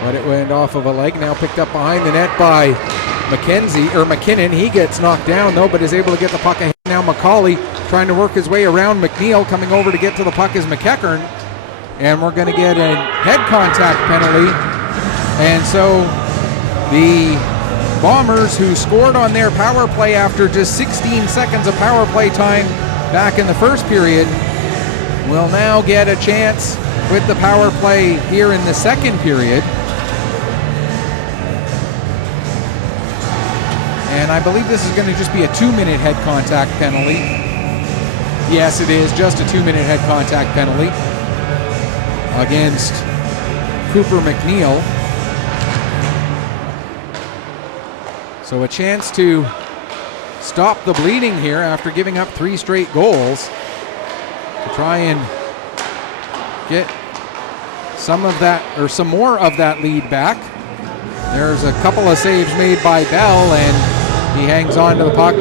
But it went off of a leg, now picked up behind the net by McKinnon. He gets knocked down though, but is able to get the puck ahead. Now McCauley trying to work his way around McNeil, coming over to get to the puck is McEachern. And we're going to get a head contact penalty. And so the Bombers, who scored on their power play after just 16 seconds of power play time back in the first period, will now get a chance with the power play here in the second period. And I believe this is going to just be a 2-minute head contact penalty. Yes, it is just a 2-minute head contact penalty against Cooper McNeil. So a chance to stop the bleeding here after giving up 3 straight goals to try and get some of that, or some more of that lead back. There's a couple of saves made by Bell, and he hangs on to the puck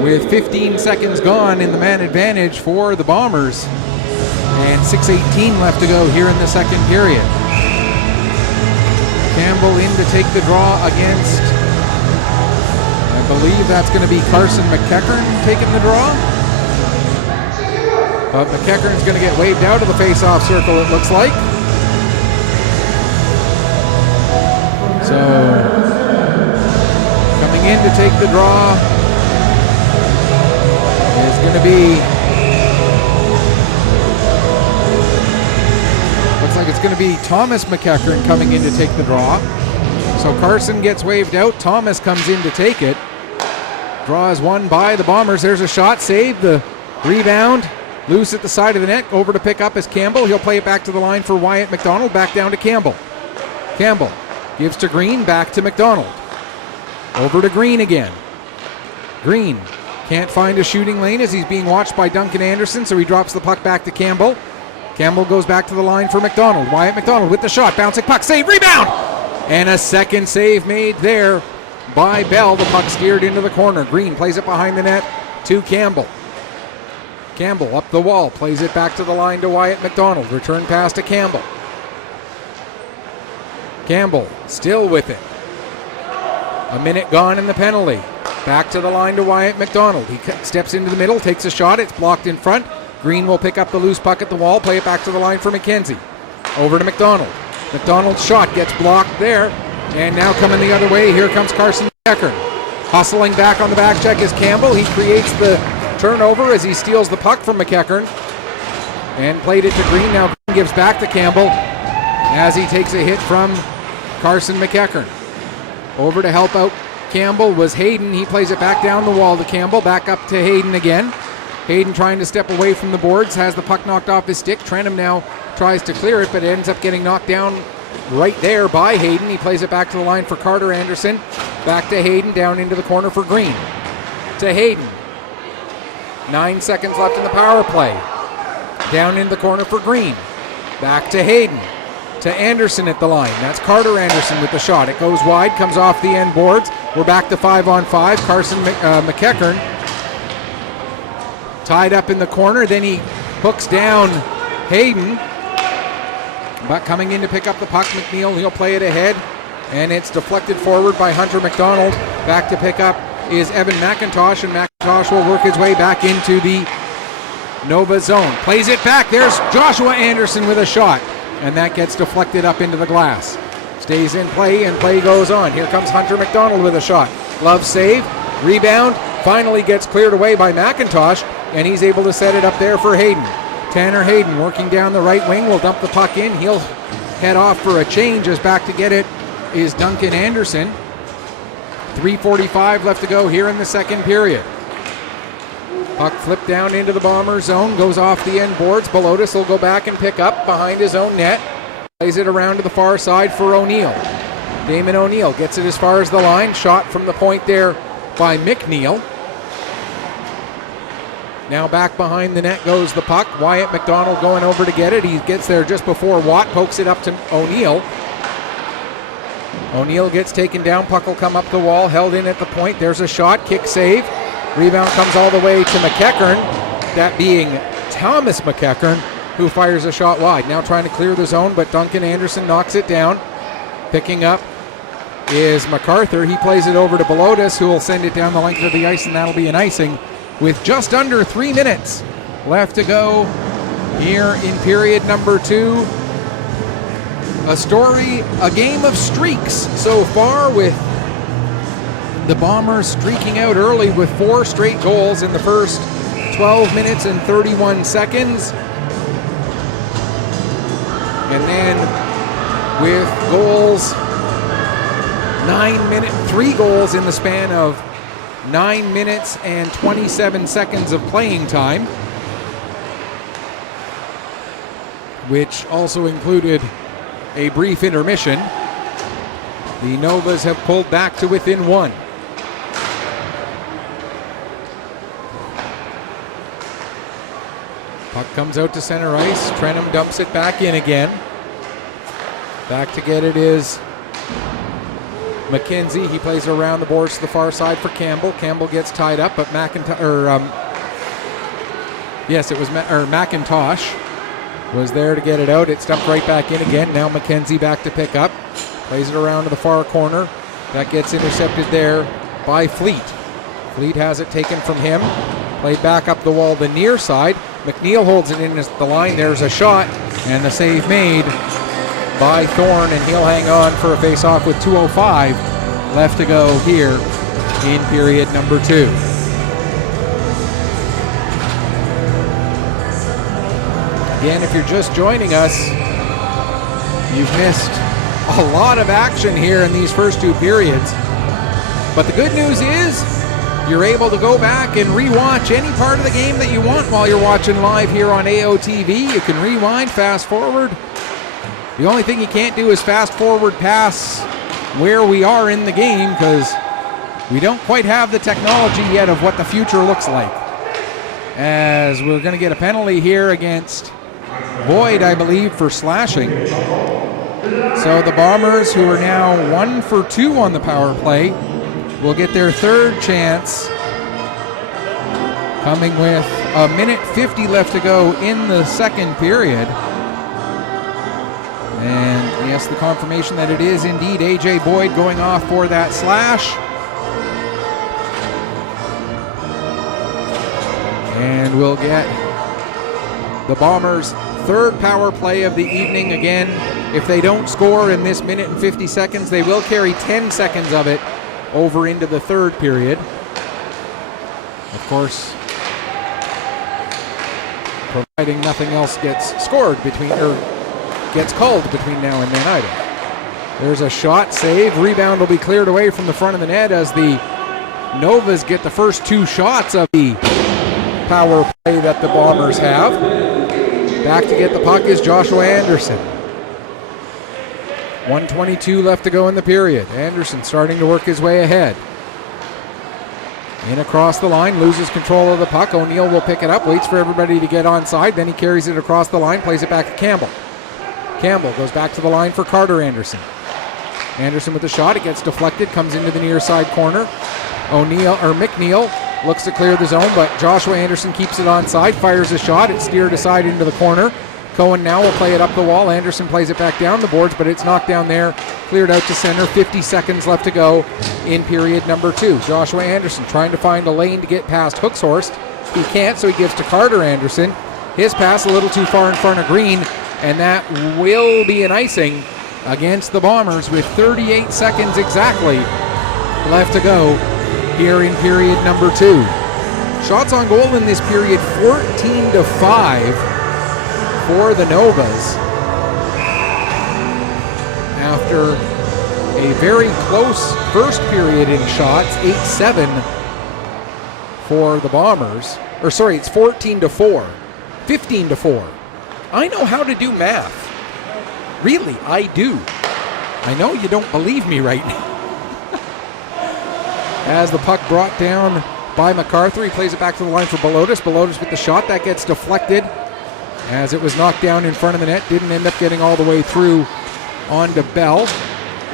with 15 seconds gone in the man advantage for the Bombers, and 6:18 left to go here in the second period. Campbell in to take the draw against, I believe that's going to be Carson McEachern taking the draw. But McEachern's going to get waved out of the face-off circle, it looks like. So, coming in to take the draw is going to be, looks like it's going to be Thomas McEachern coming in to take the draw. So Carson gets waved out. Thomas comes in to take it. Draw is won by the Bombers. There's a shot, saved. The rebound, loose at the side of the net. Over to pick up is Campbell. He'll play it back to the line for Wyatt McDonald. Back down to Campbell. Campbell gives to Green, back to McDonald. Over to Green again. Green can't find a shooting lane as he's being watched by Duncan Anderson, so he drops the puck back to Campbell. Campbell goes back to the line for McDonald. Wyatt McDonald with the shot, bouncing puck, save, rebound! And a second save made there by Bell. The puck steered into the corner. Green plays it behind the net to Campbell. Campbell up the wall, plays it back to the line to Wyatt McDonald. Return pass to Campbell. Campbell still with it. A minute gone in the penalty. Back to the line to Wyatt McDonald. He steps into the middle, takes a shot. It's blocked in front. Green will pick up the loose puck at the wall, play it back to the line for McKenzie. Over to McDonald. McDonald's shot gets blocked there. And now coming the other way, here comes Carson McEachern. Hustling back on the back check is Campbell. He creates the turnover as he steals the puck from McEachern. And played it to Green. Now Green gives back to Campbell as he takes a hit from Carson McEachern. Over to help out Campbell was Hayden. He plays it back down the wall to Campbell. Back up to Hayden again. Hayden trying to step away from the boards. Has the puck knocked off his stick. Trentham now tries to clear it, but it ends up getting knocked down right there by Hayden. He plays it back to the line for Carter Anderson. Back to Hayden. Down into the corner for Green. To Hayden. 9 seconds left in the power play. Down in the corner for Green. Back to Hayden. To Anderson at the line. That's Carter Anderson with the shot. It goes wide, comes off the end boards. We're back to 5-on-5. Carson McEachern tied up in the corner. Then he hooks down Hayden. But coming in to pick up the puck, McNeil, he'll play it ahead. And it's deflected forward by Hunter McDonald. Back to pick up is Evan McIntosh, and McIntosh will work his way back into the Nova zone. Plays it back. There's Joshua Anderson with a shot. And that gets deflected up into the glass. Stays in play, and play goes on. Here comes Hunter McDonald with a shot. Glove save. Rebound. Finally gets cleared away by McIntosh, and he's able to set it up there for Hayden. Tanner Hayden working down the right wing. Will dump the puck in. He'll head off for a change, as back to get it is Duncan Anderson. 3:45 left to go here in the second period. Puck flipped down into the Bomber zone, goes off the end boards. Belotis will go back and pick up behind his own net. Plays it around to the far side for O'Neill. Damon O'Neill gets it as far as the line. Shot from the point there by McNeil. Now back behind the net goes the puck. Wyatt McDonald going over to get it. He gets there just before Watt pokes it up to O'Neill. O'Neill gets taken down. Puck will come up the wall. Held in at the point. There's a shot. Kick save. Rebound comes all the way to McEachern, that being Thomas McEachern, who fires a shot wide. Now trying to clear the zone, but Duncan Anderson knocks it down. Picking up is MacArthur. He plays it over to Belotis, who will send it down the length of the ice, and that'll be an icing with just under 3 minutes left to go here in period number 2. A game of streaks so far, with the Bombers streaking out early with 4 straight goals in the first 12 minutes and 31 seconds. And then with goals, 3 goals in the span of 9 minutes and 27 seconds of playing time, which also included a brief intermission. The Novas have pulled back to within 1. Puck comes out to center ice. Trenham dumps it back in again. Back to get it is McKenzie. He plays around the boards to the far side for Campbell. Campbell gets tied up, but McIntosh was there to get it out. It stumped right back in again. Now McKenzie back to pick up. Plays it around to the far corner. That gets intercepted there by Fleet. Fleet has it taken from him. Played back up the wall, the near side. McNeil holds it in the line. There's a shot, and the save made by Thorne, and he'll hang on for a face-off with 2:05 left to go here in period number 2. Again, if you're just joining us, you've missed a lot of action here in these first 2 periods. But the good news is you're able to go back and rewatch any part of the game that you want while you're watching live here on AOTV. You can rewind, fast forward. The only thing you can't do is fast forward past where we are in the game, because we don't quite have the technology yet of what the future looks like. As we're going to get a penalty here against Boyd, I believe, for slashing. So the Bombers, who are now 1 for 2 on the power play, will get their 3rd chance, coming with 1:50 left to go in the second period. And yes, the confirmation that it is indeed A.J. Boyd going off for that slash. And we'll get the Bombers' 3rd power play of the evening. Again, if they don't score in this 1:50 seconds, they will carry 10 seconds of it over into the 3rd period. Of course, providing nothing else gets gets called between now and then either. There's a shot, save, rebound will be cleared away from the front of the net as the Novas get the first 2 shots of the power play that the Bombers have. Back to get the puck is Joshua Anderson. 1:22 left to go in the period. Anderson starting to work his way ahead. In across the line, loses control of the puck. O'Neill will pick it up, waits for everybody to get onside, then he carries it across the line, plays it back to Campbell. Campbell goes back to the line for Carter Anderson. Anderson with the shot. It gets deflected, comes into the near side corner. McNeil looks to clear the zone, but Joshua Anderson keeps it onside, fires a shot. It's steered aside into the corner. Cohen now will play it up the wall. Anderson plays it back down the boards, but it's knocked down there. Cleared out to center. 50 seconds left to go in period number 2. Joshua Anderson trying to find a lane to get past Hookshorst. He can't, so he gives to Carter Anderson. His pass a little too far in front of Green, and that will be an icing against the Bombers with 38 seconds exactly left to go here in period number 2. Shots on goal in this period, 14-5 for the Novas. After a very close first period in shots, 8-7 for the Bombers. Or sorry, it's 14-4. 15-4. I know how to do math. Really, I do. I know you don't believe me right now. As the puck brought down by MacArthur, he plays it back to the line for Belotis. Belotis with the shot. That gets deflected as it was knocked down in front of the net. Didn't end up getting all the way through onto Bell.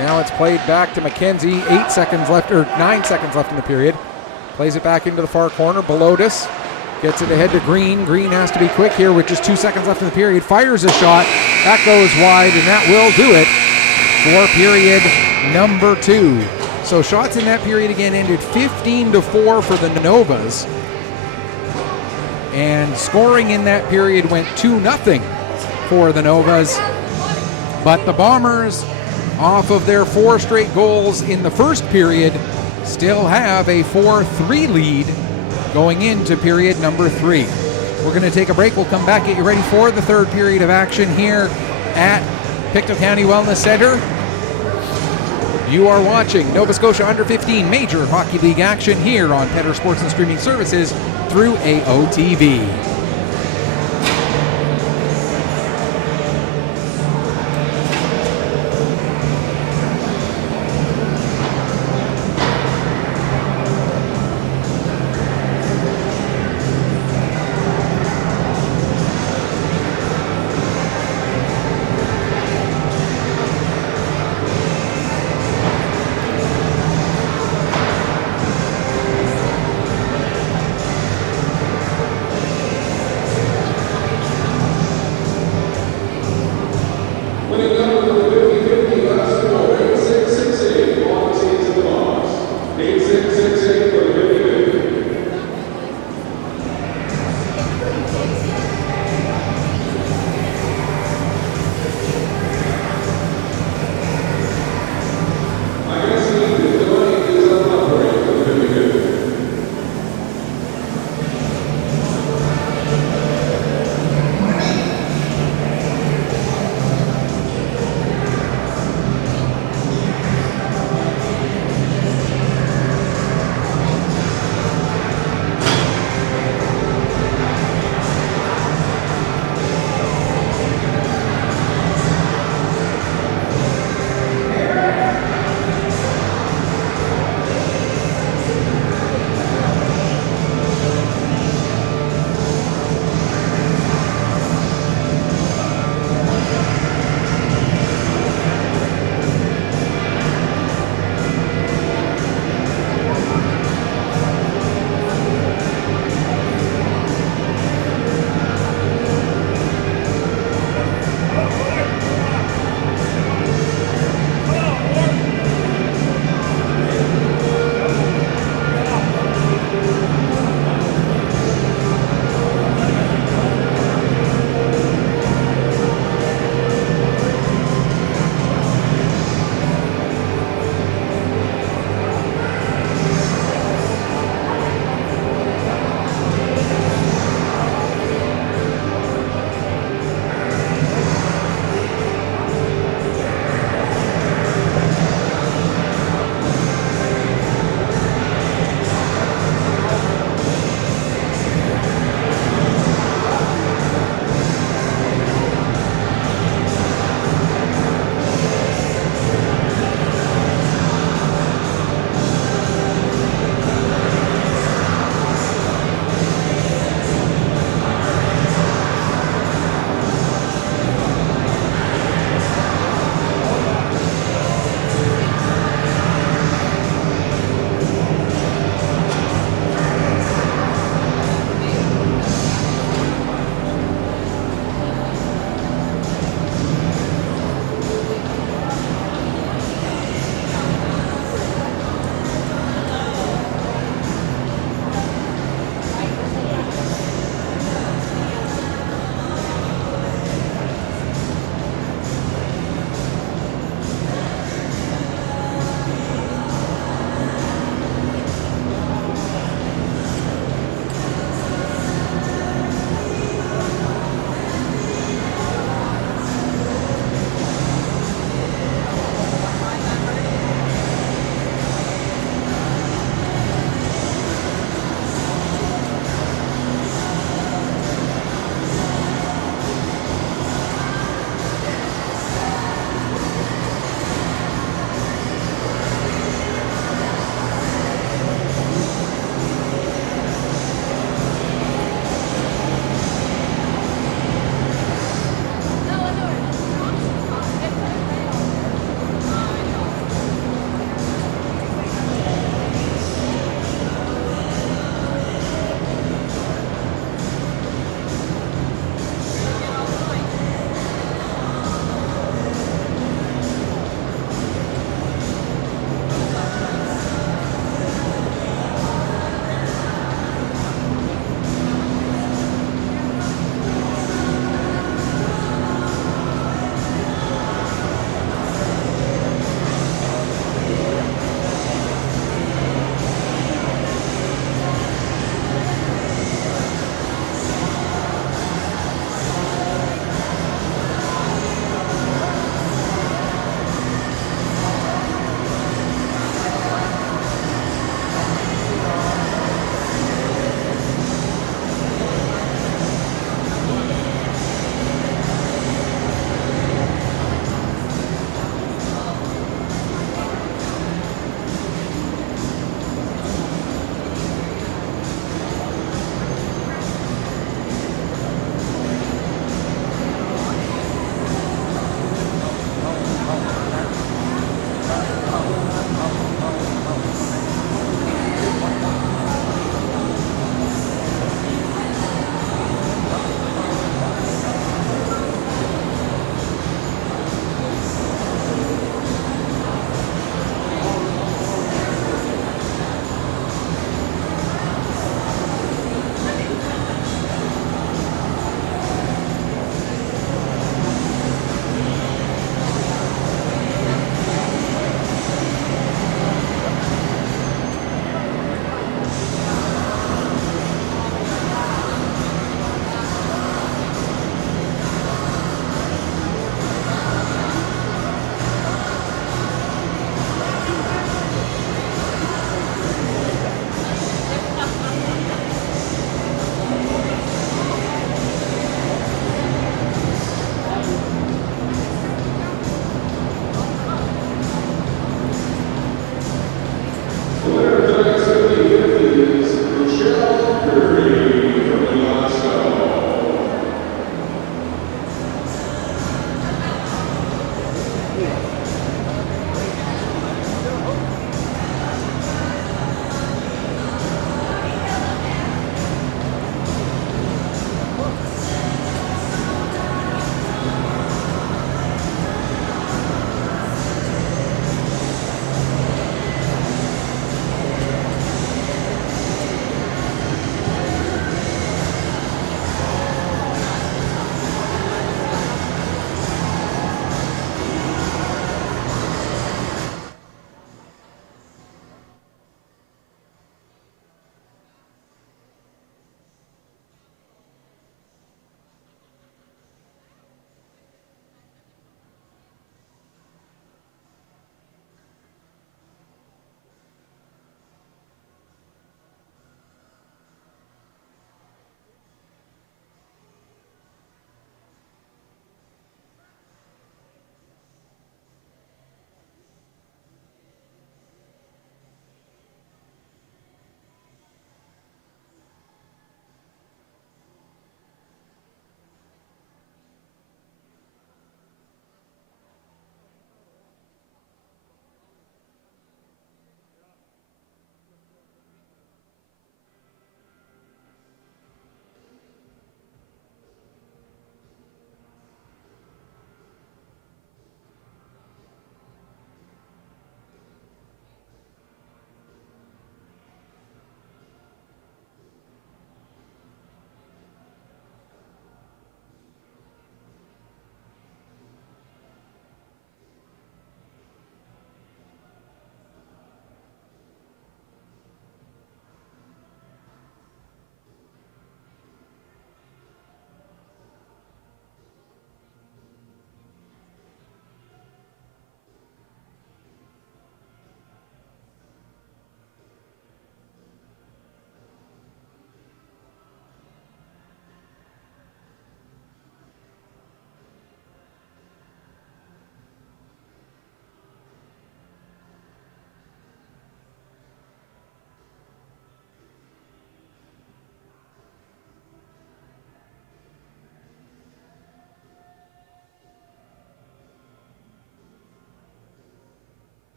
Now it's played back to McKenzie. 9 seconds left in the period. Plays it back into the far corner. Belotis gets it ahead to Green. Green has to be quick here with just 2 seconds left in the period. Fires a shot. That goes wide, and that will do it for period number 2. So shots in that period again ended 15-4 for the Novas. And scoring in that period went 2-0 for the Novas. But the Bombers, off of their 4 straight goals in the first period, still have a 4-3 lead going into period number 3. We're going to take a break. We'll come back, get you ready for the third period of action here at Pictou County Wellness Center. You are watching Nova Scotia Under 15 Major Hockey League action here on Petter Sports and Streaming Services through AOTV.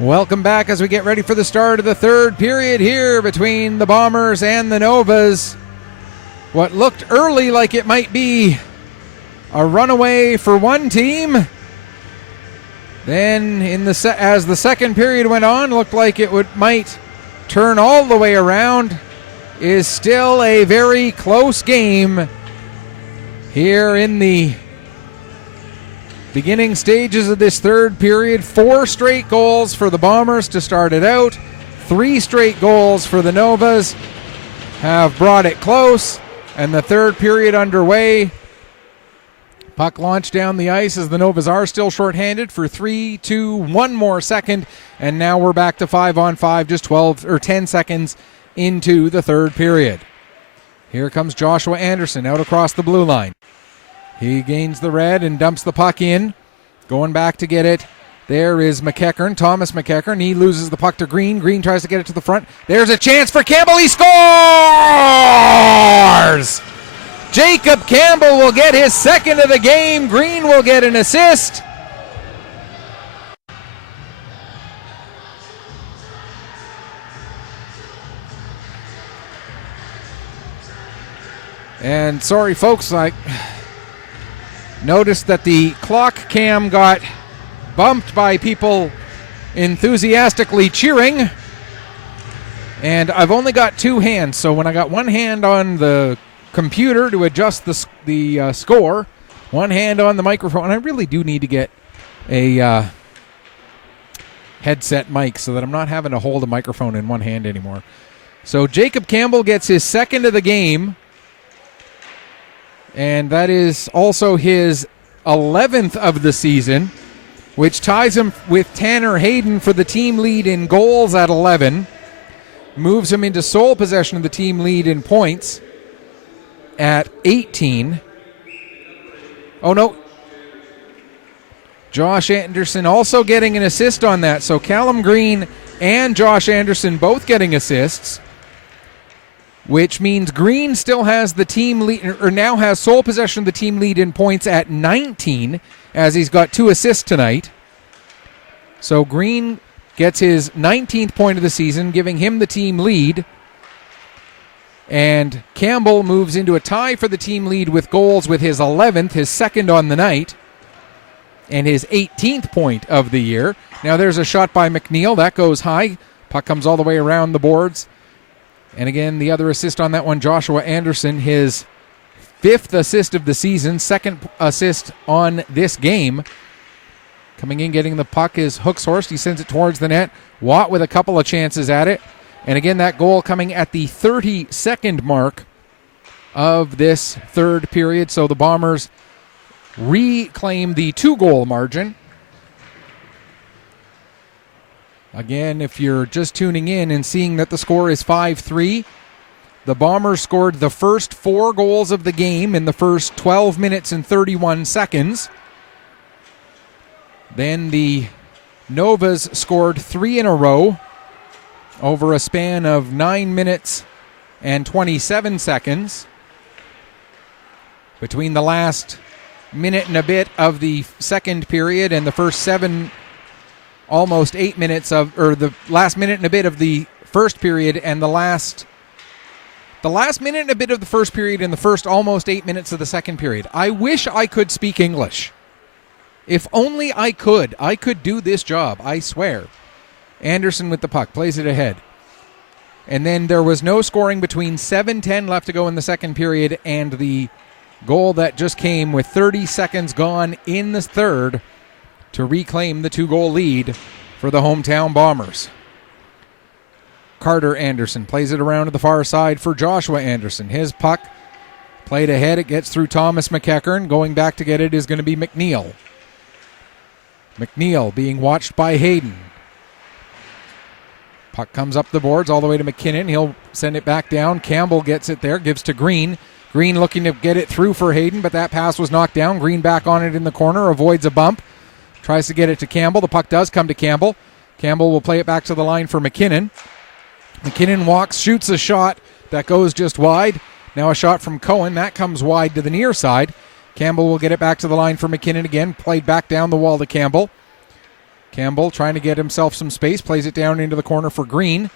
Welcome back as we get ready for the start of the third period here between the Bombers and the Novas. What looked early like it might be a runaway for one team, then as the second period went on, looked like it might turn all the way around. Is still a very close game here in the beginning stages of this third period. 4 straight goals for the Bombers to start it out. 3 straight goals for the Novas have brought it close, and the third period underway. Puck launched down the ice as the Novas are still shorthanded for 3, 2, 1 more second, and now we're back to 5-on-5, just 10 seconds into the third period. Here comes Joshua Anderson out across the blue line. He gains the red and dumps the puck in. Going back to get it. There is McEachern, Thomas McEachern. He loses the puck to Green. Green tries to get it to the front. There's a chance for Campbell. He scores! Jacob Campbell will get his second of the game. Green will get an assist. And sorry, folks, I noticed that the clock cam got bumped by people enthusiastically cheering. And I've only got 2 hands, so when I got one hand on the computer to adjust the score, one hand on the microphone, and I really do need to get a headset mic so that I'm not having to hold a microphone in one hand anymore. So Jacob Campbell gets his second of the game, and that is also his 11th of the season, which ties him with Tanner Hayden for the team lead in goals at 11, moves him into sole possession of the team lead in points at 18. Oh, no. Josh Anderson also getting an assist on that. So Callum Green and Josh Anderson both getting assists, which means Green still has the team lead, or now has sole possession of the team lead in points at 19, as he's got 2 assists tonight. So Green gets his 19th point of the season, giving him the team lead. And Campbell moves into a tie for the team lead with goals with his 11th, his second on the night, and his 18th point of the year. Now there's a shot by McNeil. That goes high. Puck comes all the way around the boards. And again, the other assist on that one, Joshua Anderson, his 5th assist of the season, 2nd assist on this game. Coming in, getting the puck is Hookshorst. He sends it towards the net. Watt with a couple of chances at it. And again, that goal coming at the 32nd mark of this third period. So the Bombers reclaim the 2-goal margin. Again, if you're just tuning in and seeing that the score is 5-3, the Bombers scored the first 4 goals of the game in the first 12 minutes and 31 seconds. Then the Novas scored 3 in a row over a span of 9 minutes and 27 seconds. Between the last minute and a bit of the second period and the first almost 8 minutes the last minute and a bit of the first period and the last minute and a bit of the first period and the first almost 8 minutes of the second period. I wish I could speak English. If only I could do this job, I swear. Anderson with the puck, plays it ahead. And then there was no scoring between 7:10 left to go in the second period and the goal that just came with 30 seconds gone in the third to reclaim the 2-goal lead for the hometown Bombers. Carter Anderson plays it around to the far side for Joshua Anderson. His puck played ahead. It gets through Thomas McEachern. Going back to get it is going to be McNeil. McNeil being watched by Hayden. Puck comes up the boards all the way to McKinnon. He'll send it back down. Campbell gets it there, gives to Green. Green looking to get it through for Hayden, but that pass was knocked down. Green back on it in the corner, avoids a bump. Tries to get it to Campbell. The puck does come to Campbell. Campbell will play it back to the line for McKinnon. McKinnon walks, shoots a shot that goes just wide. Now a shot from Cohen. That comes wide to the near side. Campbell will get it back to the line for McKinnon again. Played back down the wall to Campbell. Campbell trying to get himself some space, plays it down into the corner for Green,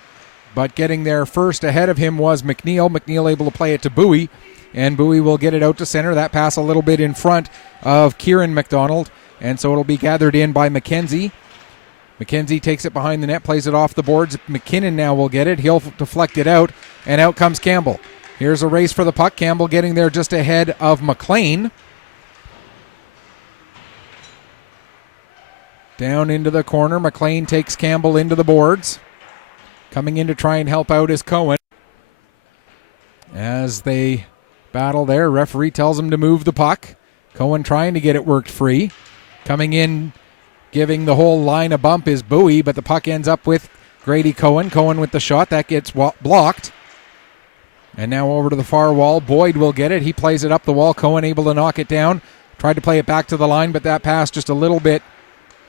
but getting there first ahead of him was McNeil. McNeil able to play it to Bowie, and Bowie will get it out to center. That pass a little bit in front of Kieran McDonald, and so it'll be gathered in by McKenzie. McKenzie takes it behind the net, plays it off the boards. McKinnon now will get it. He'll deflect it out, and out comes Campbell. Here's a race for the puck. Campbell getting there just ahead of McLean. Down into the corner. McLean takes Campbell into the boards. Coming in to try and help out is Cohen. As they battle there, referee tells him to move the puck. Cohen trying to get it worked free. Coming in, giving the whole line a bump is Bowie, but the puck ends up with Grady Cohen. Cohen with the shot. That gets blocked. And now over to the far wall. Boyd will get it. He plays it up the wall. Cohen able to knock it down. Tried to play it back to the line, but that pass just a little bit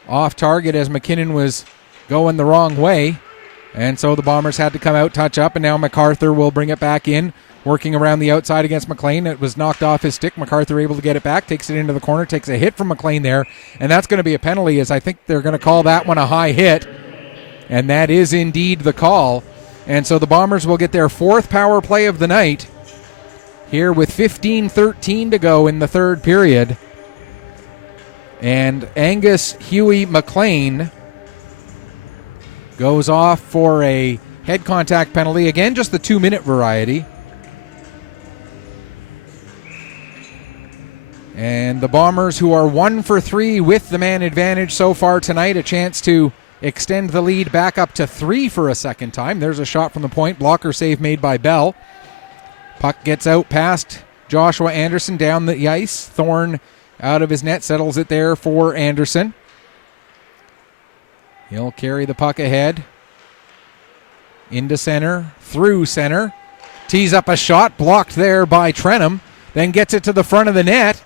off target as McKinnon was going the wrong way. And so the Bombers had to come out, touch up, and now MacArthur will bring it back in, working around the outside against McLean. It was knocked off his stick. MacArthur able to get it back, takes it into the corner, takes a hit from McLean there, and that's going to be a penalty, as I think they're going to call that one a high hit, and that is indeed the call. And so the Bombers will get their fourth power play of the night here with 15:13 to go in the third period. And Angus Huey McLean goes off for a head contact penalty. Again, just the 2-minute variety. And the Bombers, who are 1 for 3 with the man advantage so far tonight, a chance to extend the lead back up to 3 for a second time. There's a shot from the point. Blocker save made by Bell. Puck gets out past Joshua Anderson down the ice. Thorne out of his net, settles it there for Anderson. He'll carry the puck ahead. Into center, through center. Tees up a shot, blocked there by Trenum. Then gets it to the front of the net.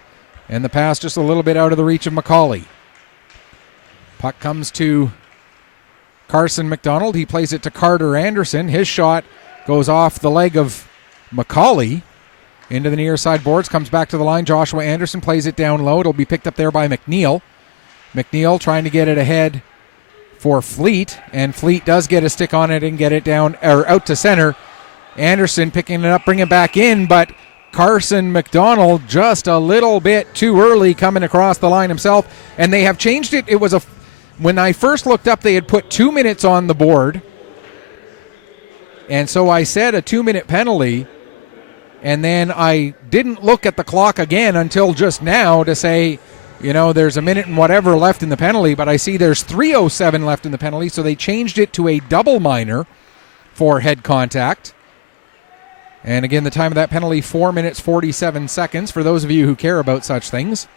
And the pass just a little bit out of the reach of McCauley. Puck comes to Carson McDonald. He plays it to Carter Anderson. His shot goes off the leg of McCauley into the near side boards. Comes back to the line. Joshua Anderson plays it down low. It'll be picked up there by McNeil. McNeil trying to get it ahead for Fleet, and Fleet does get a stick on it and get it down or out to center. Anderson picking it up, bring it back in, but Carson McDonald just a little bit too early coming across the line himself, and they have changed it. It was when I first looked up, they had put 2 minutes on the board, and so I said a 2-minute penalty, and then I didn't look at the clock again until just now to say, there's a minute and whatever left in the penalty, but I see there's 3:07 left in the penalty, so they changed it to a double minor for head contact. And again, the time of that penalty, 4 minutes, 47 seconds, for those of you who care about such things.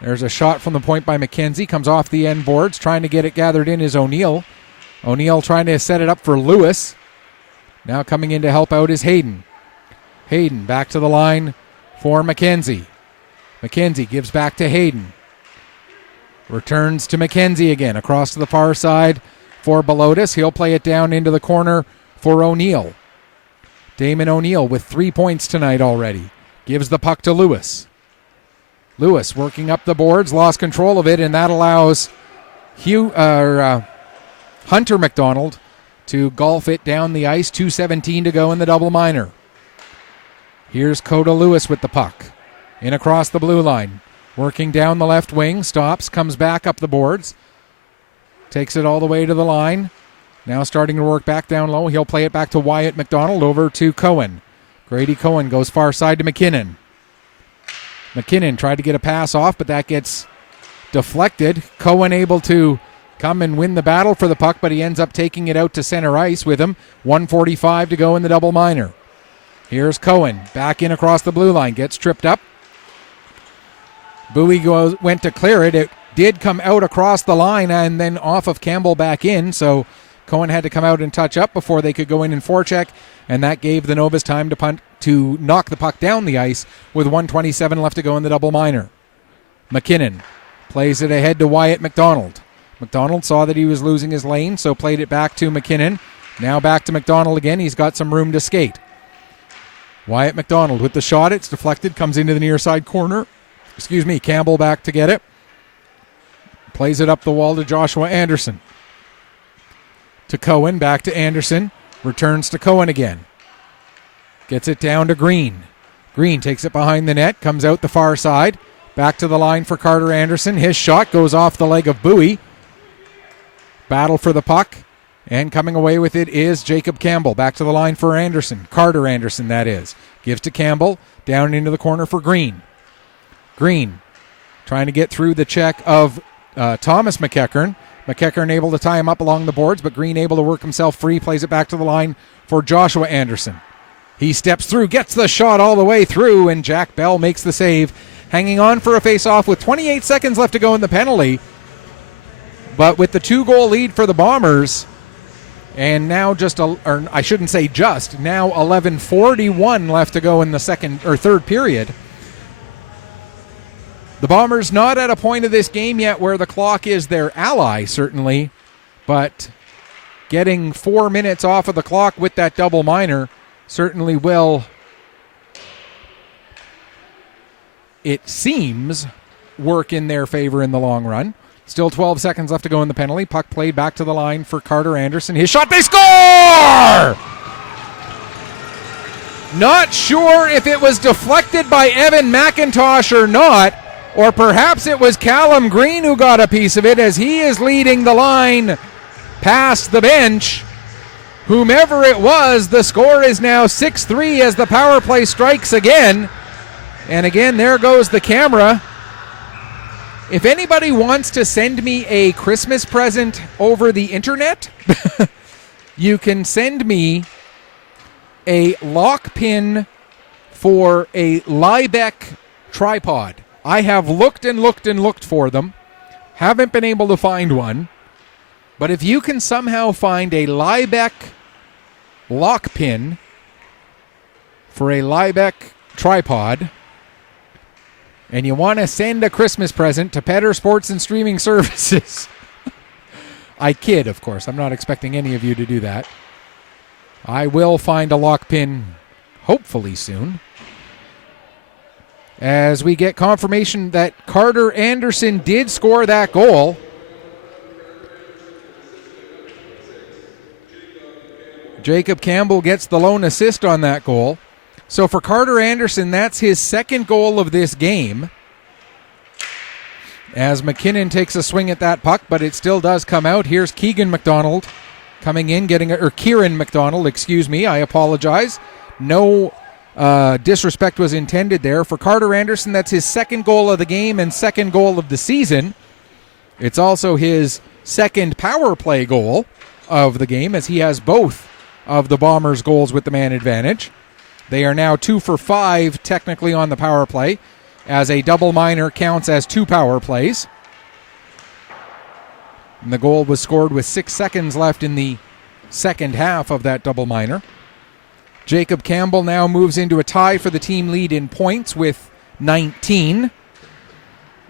There's a shot from the point by McKenzie, comes off the end boards, trying to get it gathered in is O'Neill. O'Neill trying to set it up for Lewis. Now coming in to help out is Hayden. Hayden back to the line for McKenzie. McKenzie gives back to Hayden. Returns to McKenzie again. Across to the far side for Belotis. He'll play it down into the corner for O'Neill. Damon O'Neill with 3 points tonight already. Gives the puck to Lewis. Lewis working up the boards. Lost control of it, and that allows Hunter McDonald to golf it down the ice. 2:17 to go in the double minor. Here's Coda Lewis with the puck. In across the blue line. Working down the left wing. Stops. Comes back up the boards. Takes it all the way to the line. Now starting to work back down low. He'll play it back to Wyatt McDonald over to Cohen. Grady Cohen goes far side to McKinnon. McKinnon tried to get a pass off, but that gets deflected. Cohen able to come and win the battle for the puck, but he ends up taking it out to center ice with him. 1:45 to go in the double minor. Here's Cohen. Back in across the blue line. Gets tripped up. Bowie went to clear it. It did come out across the line and then off of Campbell back in, so Cohen had to come out and touch up before they could go in and forecheck, and that gave the Novas time to knock the puck down the ice with 1:27 left to go in the double minor. McKinnon plays it ahead to Wyatt McDonald. McDonald saw that he was losing his lane, so played it back to McKinnon. Now back to McDonald again. He's got some room to skate. Wyatt McDonald with the shot. It's deflected, comes into the near side corner. Campbell back to get it. Plays it up the wall to Joshua Anderson. To Cohen, back to Anderson. Returns to Cohen again. Gets it down to Green. Green takes it behind the net, comes out the far side. Back to the line for Carter Anderson. His shot goes off the leg of Bowie. Battle for the puck. And coming away with it is Jacob Campbell. Back to the line for Anderson. Carter Anderson, that is. Gives to Campbell. Down into the corner for Green. Green trying to get through the check of Thomas McEachern. McEachern able to tie him up along the boards, but Green able to work himself free. Plays it back to the line for Joshua Anderson. He steps through, gets the shot all the way through, and Jack Bell makes the save. Hanging on for a face-off with 28 seconds left to go in the penalty. But with the 2-goal lead for the Bombers, and now now 11:41 left to go in the third period. The Bombers not at a point of this game yet where the clock is their ally, certainly, but getting 4 minutes off of the clock with that double minor certainly will, it seems, work in their favor in the long run. Still 12 seconds left to go in the penalty. Puck played back to the line for Carter Anderson. His shot, they score! Not sure if it was deflected by Evan McIntosh or not, or perhaps it was Callum Green who got a piece of it as he is leading the line past the bench. Whomever it was, the score is now 6-3 as the power play strikes again. And again, there goes the camera. If anybody wants to send me a Christmas present over the internet, you can send me a lock pin for a Liebeck tripod. I have looked and looked and looked for them. Haven't been able to find one. But if you can somehow find a Liebeck lock pin for a Liebeck tripod, and you want to send a Christmas present to Petter Sports and Streaming Services. I kid, of course. I'm not expecting any of you to do that. I will find a lock pin hopefully soon. As we get confirmation that Carter Anderson did score that goal. Jacob Campbell gets the lone assist on that goal. So for Carter Anderson, that's his second goal of this game. As McKinnon takes a swing at that puck, but it still does come out. Here's Keegan McDonald coming in, Kieran McDonald, excuse me. I apologize. No disrespect was intended there. For Carter Anderson, that's his second goal of the game and second goal of the season. It's also his second power play goal of the game, as he has both of the Bombers' goals with the man advantage. They are now 2 for 5 technically on the power play, as a double minor counts as 2 power plays. And the goal was scored with 6 seconds left in the second half of that double minor. Jacob Campbell now moves into a tie for the team lead in points with 19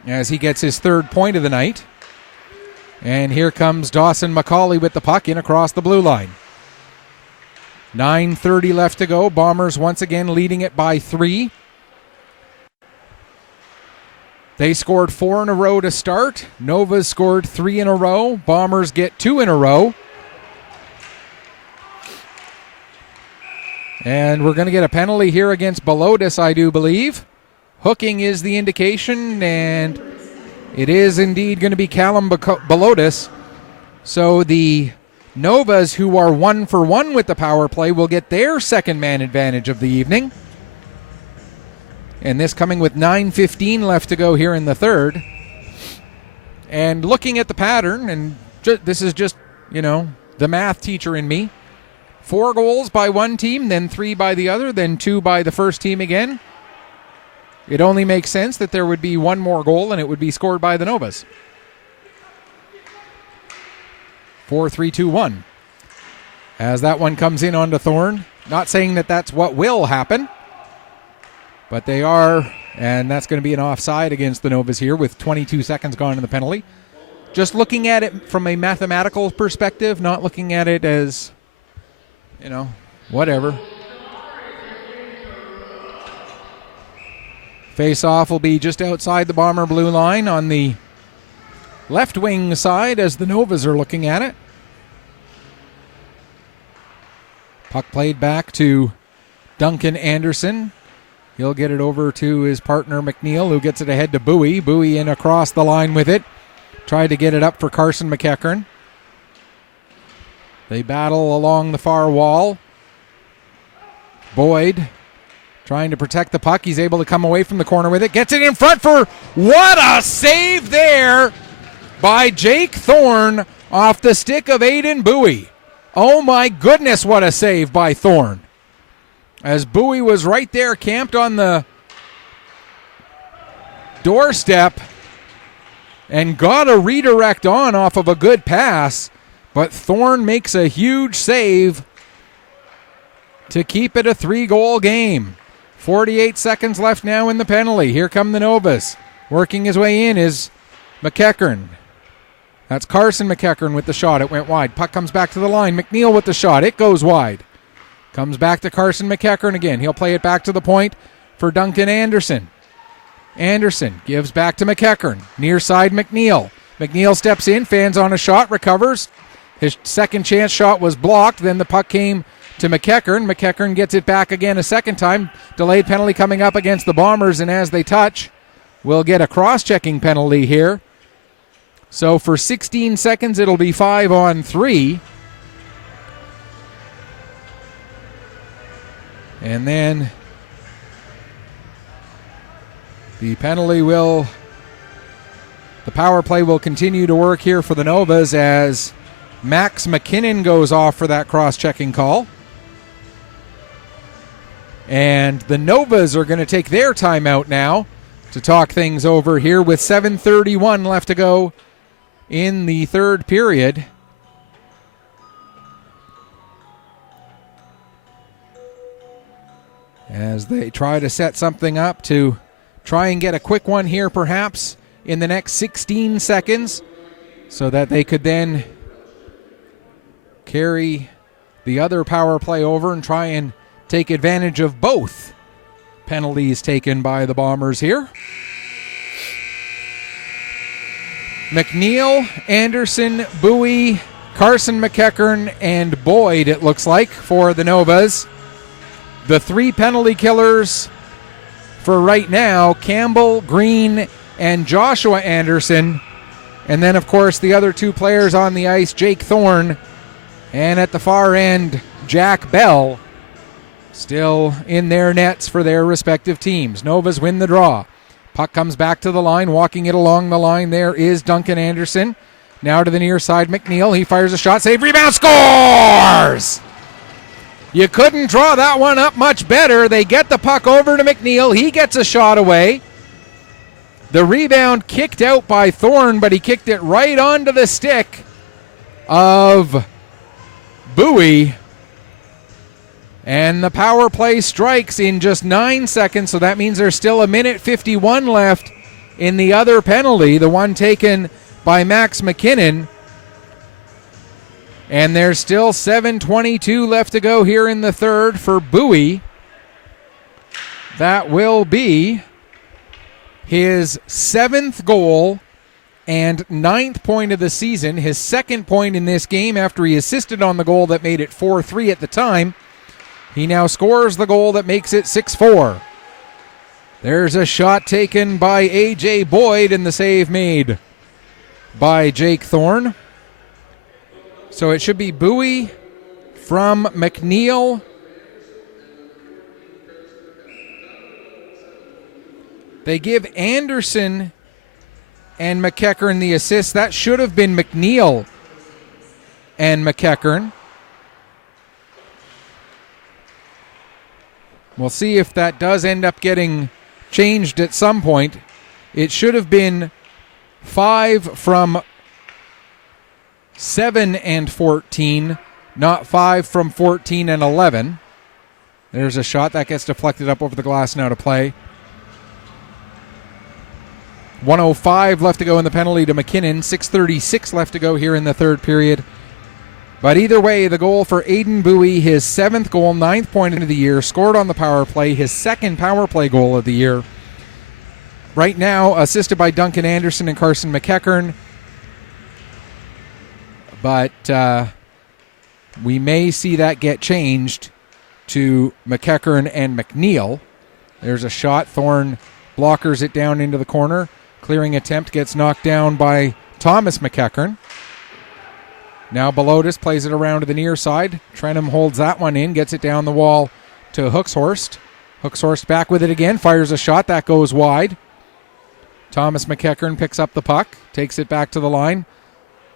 as he gets his third point of the night. And here comes Dawson McCauley with the puck in across the blue line. 9:30 left to go. Bombers once again leading it by 3. They scored 4 in a row to start. Nova's scored 3 in a row. Bombers get 2 in a row. And we're going to get a penalty here against Belotis, I do believe. Hooking is the indication, and it is indeed going to be Callum Belotis. So the Novas, who are 1 for 1 with the power play, will get their second man advantage of the evening. And this coming with 9:15 left to go here in the third. And looking at the pattern, and this is just, the math teacher in me. 4 goals by one team, then 3 by the other, then 2 by the first team again. It only makes sense that there would be one more goal, and it would be scored by the Novas. 4-3-2-1. As that one comes in onto Thorne. Not saying that that's what will happen, but they are, and that's going to be an offside against the Novas here with 22 seconds gone in the penalty. Just looking at it from a mathematical perspective, not looking at it as, whatever. Face-off will be just outside the Bomber blue line on the left wing side as the Novas are looking at it. Puck played back to Duncan Anderson. He'll get it over to his partner McNeil, who gets it ahead to Bowie. Bowie in across the line with it. Tried to get it up for Carson McEachern. They battle along the far wall. Boyd trying to protect the puck. He's able to come away from the corner with it. Gets it in front for... What a save there by Jake Thorne off the stick of Aiden Bowie. Oh my goodness, what a save by Thorne. As Bowie was right there, camped on the doorstep and got a redirect on off of a good pass. But Thorne makes a huge save to keep it a 3-goal game. 48 seconds left now in the penalty. Here come the Novas. Working his way in is McEachern. That's Carson McEachern with the shot. It went wide. Puck comes back to the line. McNeil with the shot. It goes wide. Comes back to Carson McEachern again. He'll play it back to the point for Duncan Anderson. Anderson gives back to McEachern. Near side McNeil. McNeil steps in, fans on a shot, recovers. His second chance shot was blocked. Then the puck came to McEachern. McEachern gets it back again a second time. Delayed penalty coming up against the Bombers, and as they touch, we'll get a cross-checking penalty here. So for 16 seconds, it'll be 5-on-3. And then the power play will continue to work here for the Novas as Max McKinnon goes off for that cross-checking call. And the Novas are going to take their timeout now to talk things over here with 7:31 left to go in the third period. As they try to set something up to try and get a quick one here perhaps in the next 16 seconds so that they could then carry the other power play over and try and take advantage of both penalties taken by the Bombers here. McNeil, Anderson, Bowie, Carson McEachern, and Boyd, it looks like, for the Novas. The three penalty killers for right now, Campbell, Green, and Joshua Anderson. And then, of course, the other two players on the ice, Jake Thorne, and at the far end, Jack Bell, still in their nets for their respective teams. Novas win the draw. Puck comes back to the line. Walking it along the line there is Duncan Anderson. Now to the near side, McNeil. He fires a shot, save, rebound, scores! You couldn't draw that one up much better. They get the puck over to McNeil. He gets a shot away. The rebound kicked out by Thorne, but he kicked it right onto the stick of Bowie. And the power play strikes in just 9 seconds, so that means there's still 1:51 left in the other penalty, the one taken by Max McKinnon. And there's still 7:22 left to go here in the third for Bowie. That will be his 7th goal and 9th point of the season, his 2nd point in this game after he assisted on the goal that made it 4-3 at the time. He now scores the goal that makes it 6-4. There's a shot taken by A.J. Boyd and the save made by Jake Thorne. So it should be Bowie from McNeil. They give Anderson and McEachern the assist. That should have been McNeil and McEachern. We'll see if that does end up getting changed at some point. It should have been 5 from 7 and 14, not 5 from 14 and 11. There's a shot that gets deflected up over the glass now to play. 1:05 left to go in the penalty to McKinnon. 6:36 left to go here in the third period. But either way, the goal for Aiden Bowie, his 7th goal, 9th point of the year, scored on the power play, his 2nd power play goal of the year. Right now, assisted by Duncan Anderson and Carson McEachern. but we may see that get changed to McEachern and McNeil. There's a shot. Thorne blockers it down into the corner. Clearing attempt gets knocked down by Thomas McEachern. Now Belotis plays it around to the near side. Trenham holds that one in, gets it down the wall to Hooks-Horst. Hooks-Horst back with it again, fires a shot. That goes wide. Thomas McEachern picks up the puck, takes it back to the line,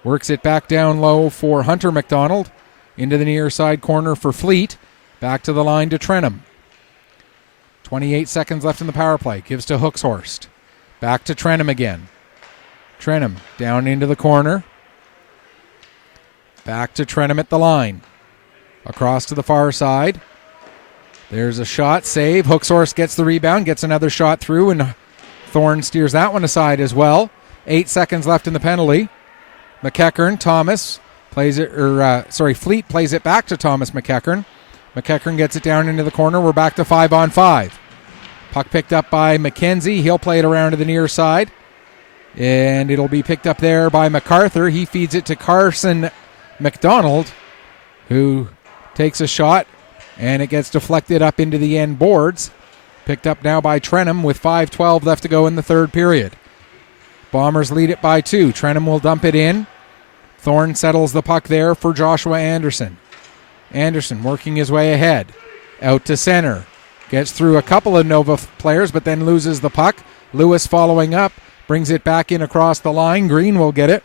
works it back down low for Hunter McDonald. Into the near side corner for Fleet. Back to the line to Trenham. 28 seconds left in the power play. Gives to Hooks-Horst. Back to Trenham again. Trenham down into the corner. Back to Trenham at the line. Across to the far side. There's a shot, save. Hooks-Horst gets the rebound, gets another shot through, and Thorne steers that one aside as well. 8 seconds left in the penalty. McEachern, Thomas plays it, Fleet plays it back to Thomas McEachern. McEachern gets it down into the corner. We're back to 5-on-5. Puck picked up by McKenzie. He'll play it around to the near side. And it'll be picked up there by MacArthur. He feeds it to Carson McDonald, who takes a shot, and it gets deflected up into the end boards. Picked up now by Trenham with 5:12 left to go in the third period. Bombers lead it by 2. Trenham will dump it in. Thorne settles the puck there for Joshua Anderson. Anderson working his way ahead. Out to center. Gets through a couple of Nova players, but then loses the puck. Lewis following up. Brings it back in across the line. Green will get it.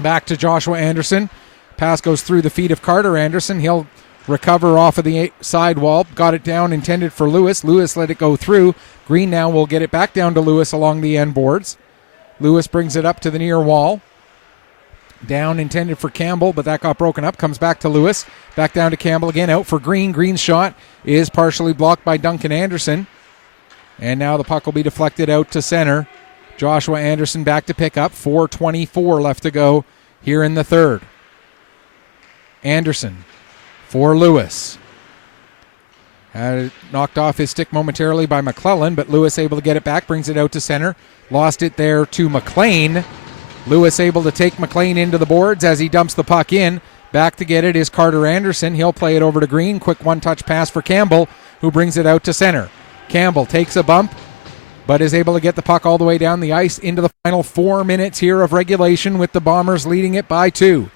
Back to Joshua Anderson. Pass goes through the feet of Carter Anderson. He'll recover off of the side wall. Got it down, intended for Lewis. Lewis let it go through. Green now will get it back down to Lewis along the end boards. Lewis brings it up to the near wall. Down, intended for Campbell, but that got broken up. Comes back to Lewis. Back down to Campbell again. Out for Green. Green's shot is partially blocked by Duncan Anderson. And now the puck will be deflected out to center. Joshua Anderson back to pick up. 4:24 left to go here in the third. Anderson for Lewis. Had it knocked off his stick momentarily by McClellan, but Lewis able to get it back. Brings it out to center. Lost it there to McLean. Lewis able to take McLean into the boards as he dumps the puck in. Back to get it is Carter Anderson. He'll play it over to Green. Quick one-touch pass for Campbell, who brings it out to center. Campbell takes a bump, but is able to get the puck all the way down the ice into the final 4 minutes here of regulation, with the Bombers leading it by 2.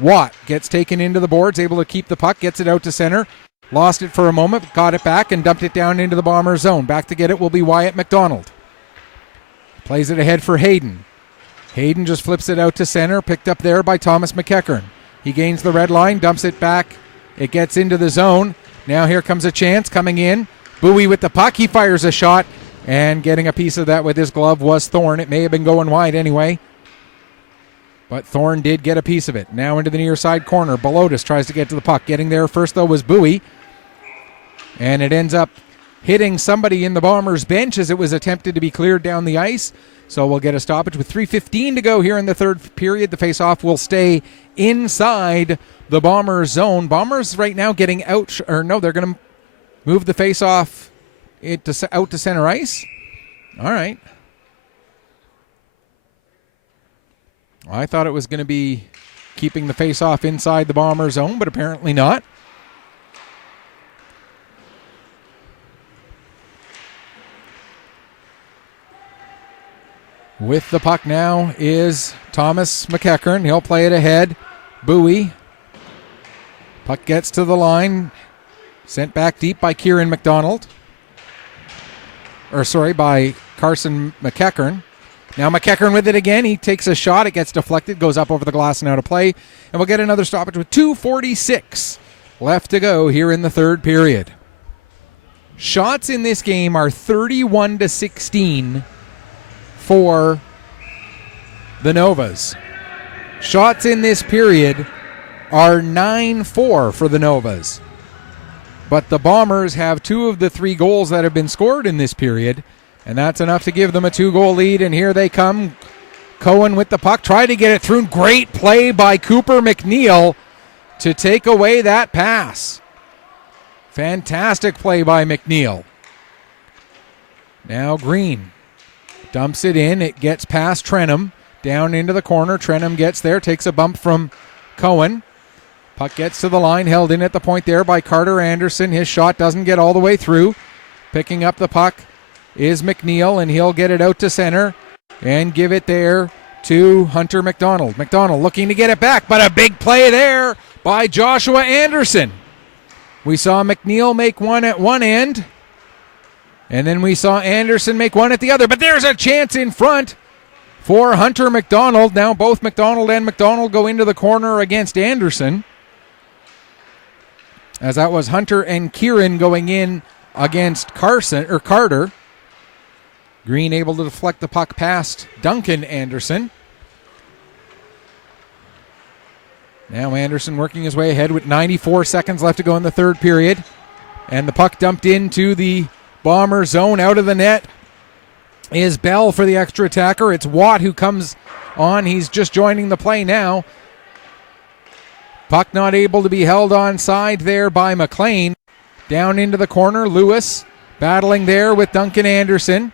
Watt gets taken into the boards, able to keep the puck, gets it out to center. Lost it for a moment, got it back, and dumped it down into the Bombers zone. Back to get it will be Wyatt McDonald. Plays it ahead for Hayden. Hayden just flips it out to center, picked up there by Thomas McEachern. He gains the red line, dumps it back. It gets into the zone. Now here comes a chance coming in. Bowie with the puck. He fires a shot, and getting a piece of that with his glove was Thorne. It may have been going wide anyway, but Thorne did get a piece of it. Now into the near side corner. Belotis tries to get to the puck. Getting there first, though, was Bowie. And it ends up hitting somebody in the Bombers' bench as it was attempted to be cleared down the ice. So we'll get a stoppage with 3:15 to go here in the third period. The faceoff will stay inside the Bombers' zone. Bombers right now getting out, or no, they're going to move the faceoff out to center ice. All right. I thought it was going to be keeping the faceoff inside the Bombers' zone, but apparently not. With the puck now is Thomas McEachern. He'll play it ahead. Bowie. Puck gets to the line. Sent back deep by Kieran McDonald. By Carson McEachern. Now McEachern with it again. He takes a shot. It gets deflected. Goes up over the glass and out of play. And we'll get another stoppage with 2:46 left to go here in the third period. Shots in this game are 31-16 for the Novas. Shots in this period are 9-4 for the Novas. But the Bombers have 2 of the 3 goals that have been scored in this period, and that's enough to give them a 2-goal lead. And here they come. Cohen with the puck, try to get it through. Great play by Cooper McNeil to take away that pass. Fantastic play by McNeil. Now Green dumps it in. It gets past Trenham. Down into the corner. Trenham gets there. Takes a bump from Cohen. Puck gets to the line, held in at the point there by Carter Anderson. His shot doesn't get all the way through. Picking up the puck is McNeil, and he'll get it out to center and give it there to Hunter McDonald. McDonald looking to get it back, but a big play there by Joshua Anderson. We saw McNeil make one at one end, and then we saw Anderson make one at the other. But there's a chance in front for Hunter McDonald. Now both McDonald and McDonald go into the corner against Anderson, as that was Hunter and Kieran going in against Carter. Green able to deflect the puck past Duncan Anderson. Now Anderson working his way ahead with 94 seconds left to go in the third period. And the puck dumped into the Bomber zone. Out of the net is Bell for the extra attacker. It's Watt who comes on. He's just joining the play now. Puck not able to be held onside there by McLean. Down into the corner, Lewis battling there with Duncan Anderson.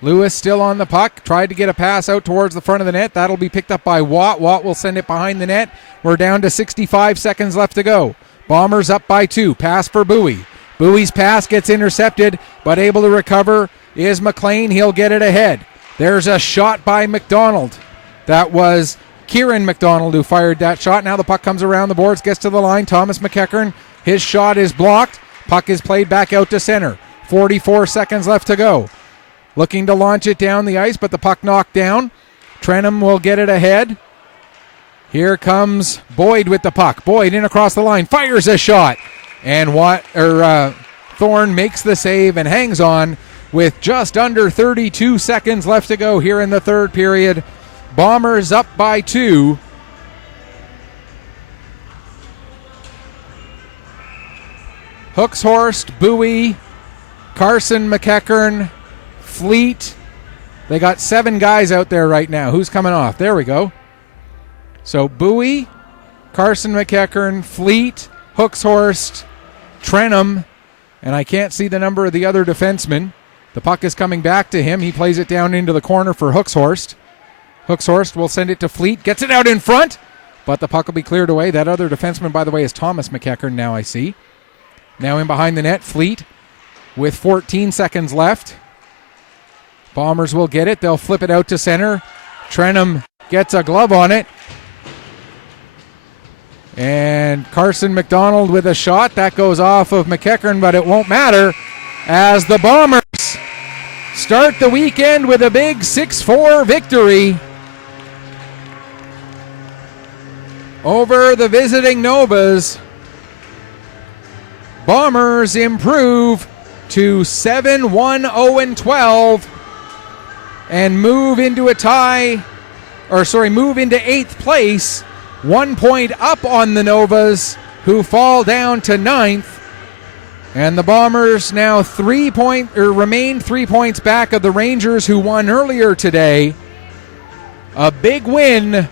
Lewis still on the puck. Tried to get a pass out towards the front of the net. That'll be picked up by Watt. Watt will send it behind the net. We're down to 65 seconds left to go. Bombers up by 2. Pass for Bowie. Bowie's pass gets intercepted, but able to recover is McLean. He'll get it ahead. There's a shot by McDonald. That was Kieran McDonald who fired that shot. Now the puck comes around the boards, gets to the line. Thomas McEachern, his shot is blocked. Puck is played back out to center. 44 seconds left to go. Looking to launch it down the ice, but the puck knocked down. Trenum will get it ahead. Here comes Boyd with the puck. Boyd in across the line, fires a shot. And Thorne makes the save and hangs on with just under 32 seconds left to go here in the third period. Bombers up by 2. Hooks-Horst, Bowie, Carson McEachern, Fleet. They got 7 guys out there right now. Who's coming off? There we go. So Bowie, Carson McEachern, Fleet, Hooks-Horst, Trenum, and I can't see the number of the other defensemen. The puck is coming back to him. He plays it down into the corner for Hooks-Horst. Hooks-Horst will send it to Fleet. Gets it out in front, but the puck will be cleared away. That other defenseman, by the way, is Thomas McEachern now, I see. Now in behind the net, Fleet with 14 seconds left. Bombers will get it. They'll flip it out to center. Trenum gets a glove on it. And Carson McDonald with a shot. That goes off of McEachern, but it won't matter as the Bombers start the weekend with a big 6-4 victory over the visiting Novas. Bombers improve to 7-1-0-12 and move into move into 8th place, 1 point up on the Novas, who fall down to 9th. And the Bombers now remain 3 points back of the Rangers, who won earlier today. A big win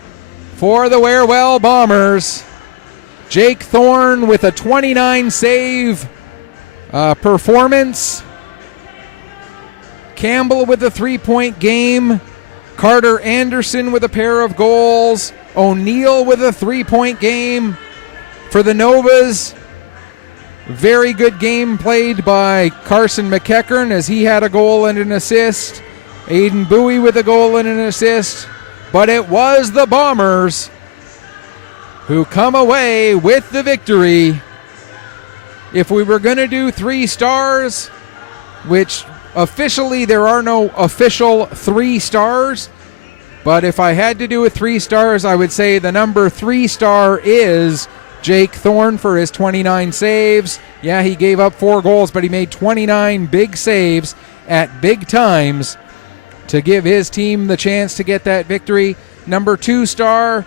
for the Wherewell Bombers. Jake Thorne with a 29 save performance. Campbell with a 3-point game. Carter Anderson with a pair of goals. O'Neill with a 3-point game for the Novas. Very good game played by Carson McEachern, as he had a goal and an assist. Aiden Bowie with a goal and an assist. But it was the Bombers who come away with the victory. If we were going to do 3 stars, which officially there are no official 3 stars, but if I had to do a 3 stars, I would say the number 3 star is Jake Thorne for his 29 saves. Yeah, he gave up 4 goals, but he made 29 big saves at big times to give his team the chance to get that victory. Number 2 star,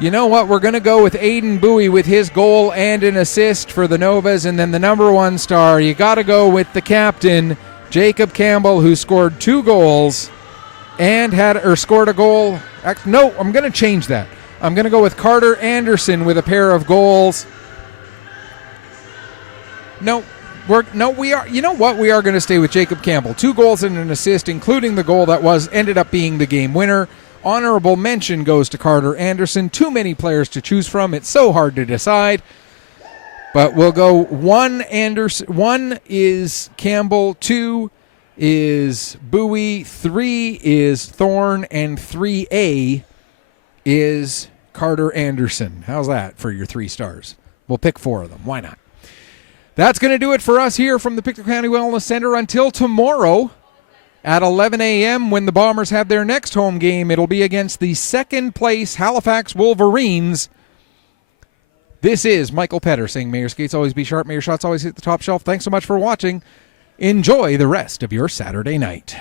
you know what? We're going to go with Aiden Bowie with his goal and an assist for the Novas. And then the number 1 star, you got to go with the captain, Jacob Campbell, who scored 2 goals and scored a goal. No, I'm going to change that. I'm going to go with Carter Anderson with a pair of goals. We are. You know what? We are going to stay with Jacob Campbell. 2 goals and an assist, including the goal that ended up being the game winner Honorable mention goes to Carter Anderson. Too many players to choose from. It's so hard to decide. But we'll go 1 Anderson, 1 is Campbell, 2 is Bowie, 3 is Thorne, and 3A is Carter Anderson. How's that for your 3 stars? We'll pick 4 of them. Why not? That's going to do it for us here from the Pictou County Wellness Center. Until tomorrow at 11 a.m. when the Bombers have their next home game. It'll be against the second-place Halifax Wolverines. This is Michael Petter saying, may your skates always be sharp, may your shots always hit the top shelf. Thanks so much for watching. Enjoy the rest of your Saturday night.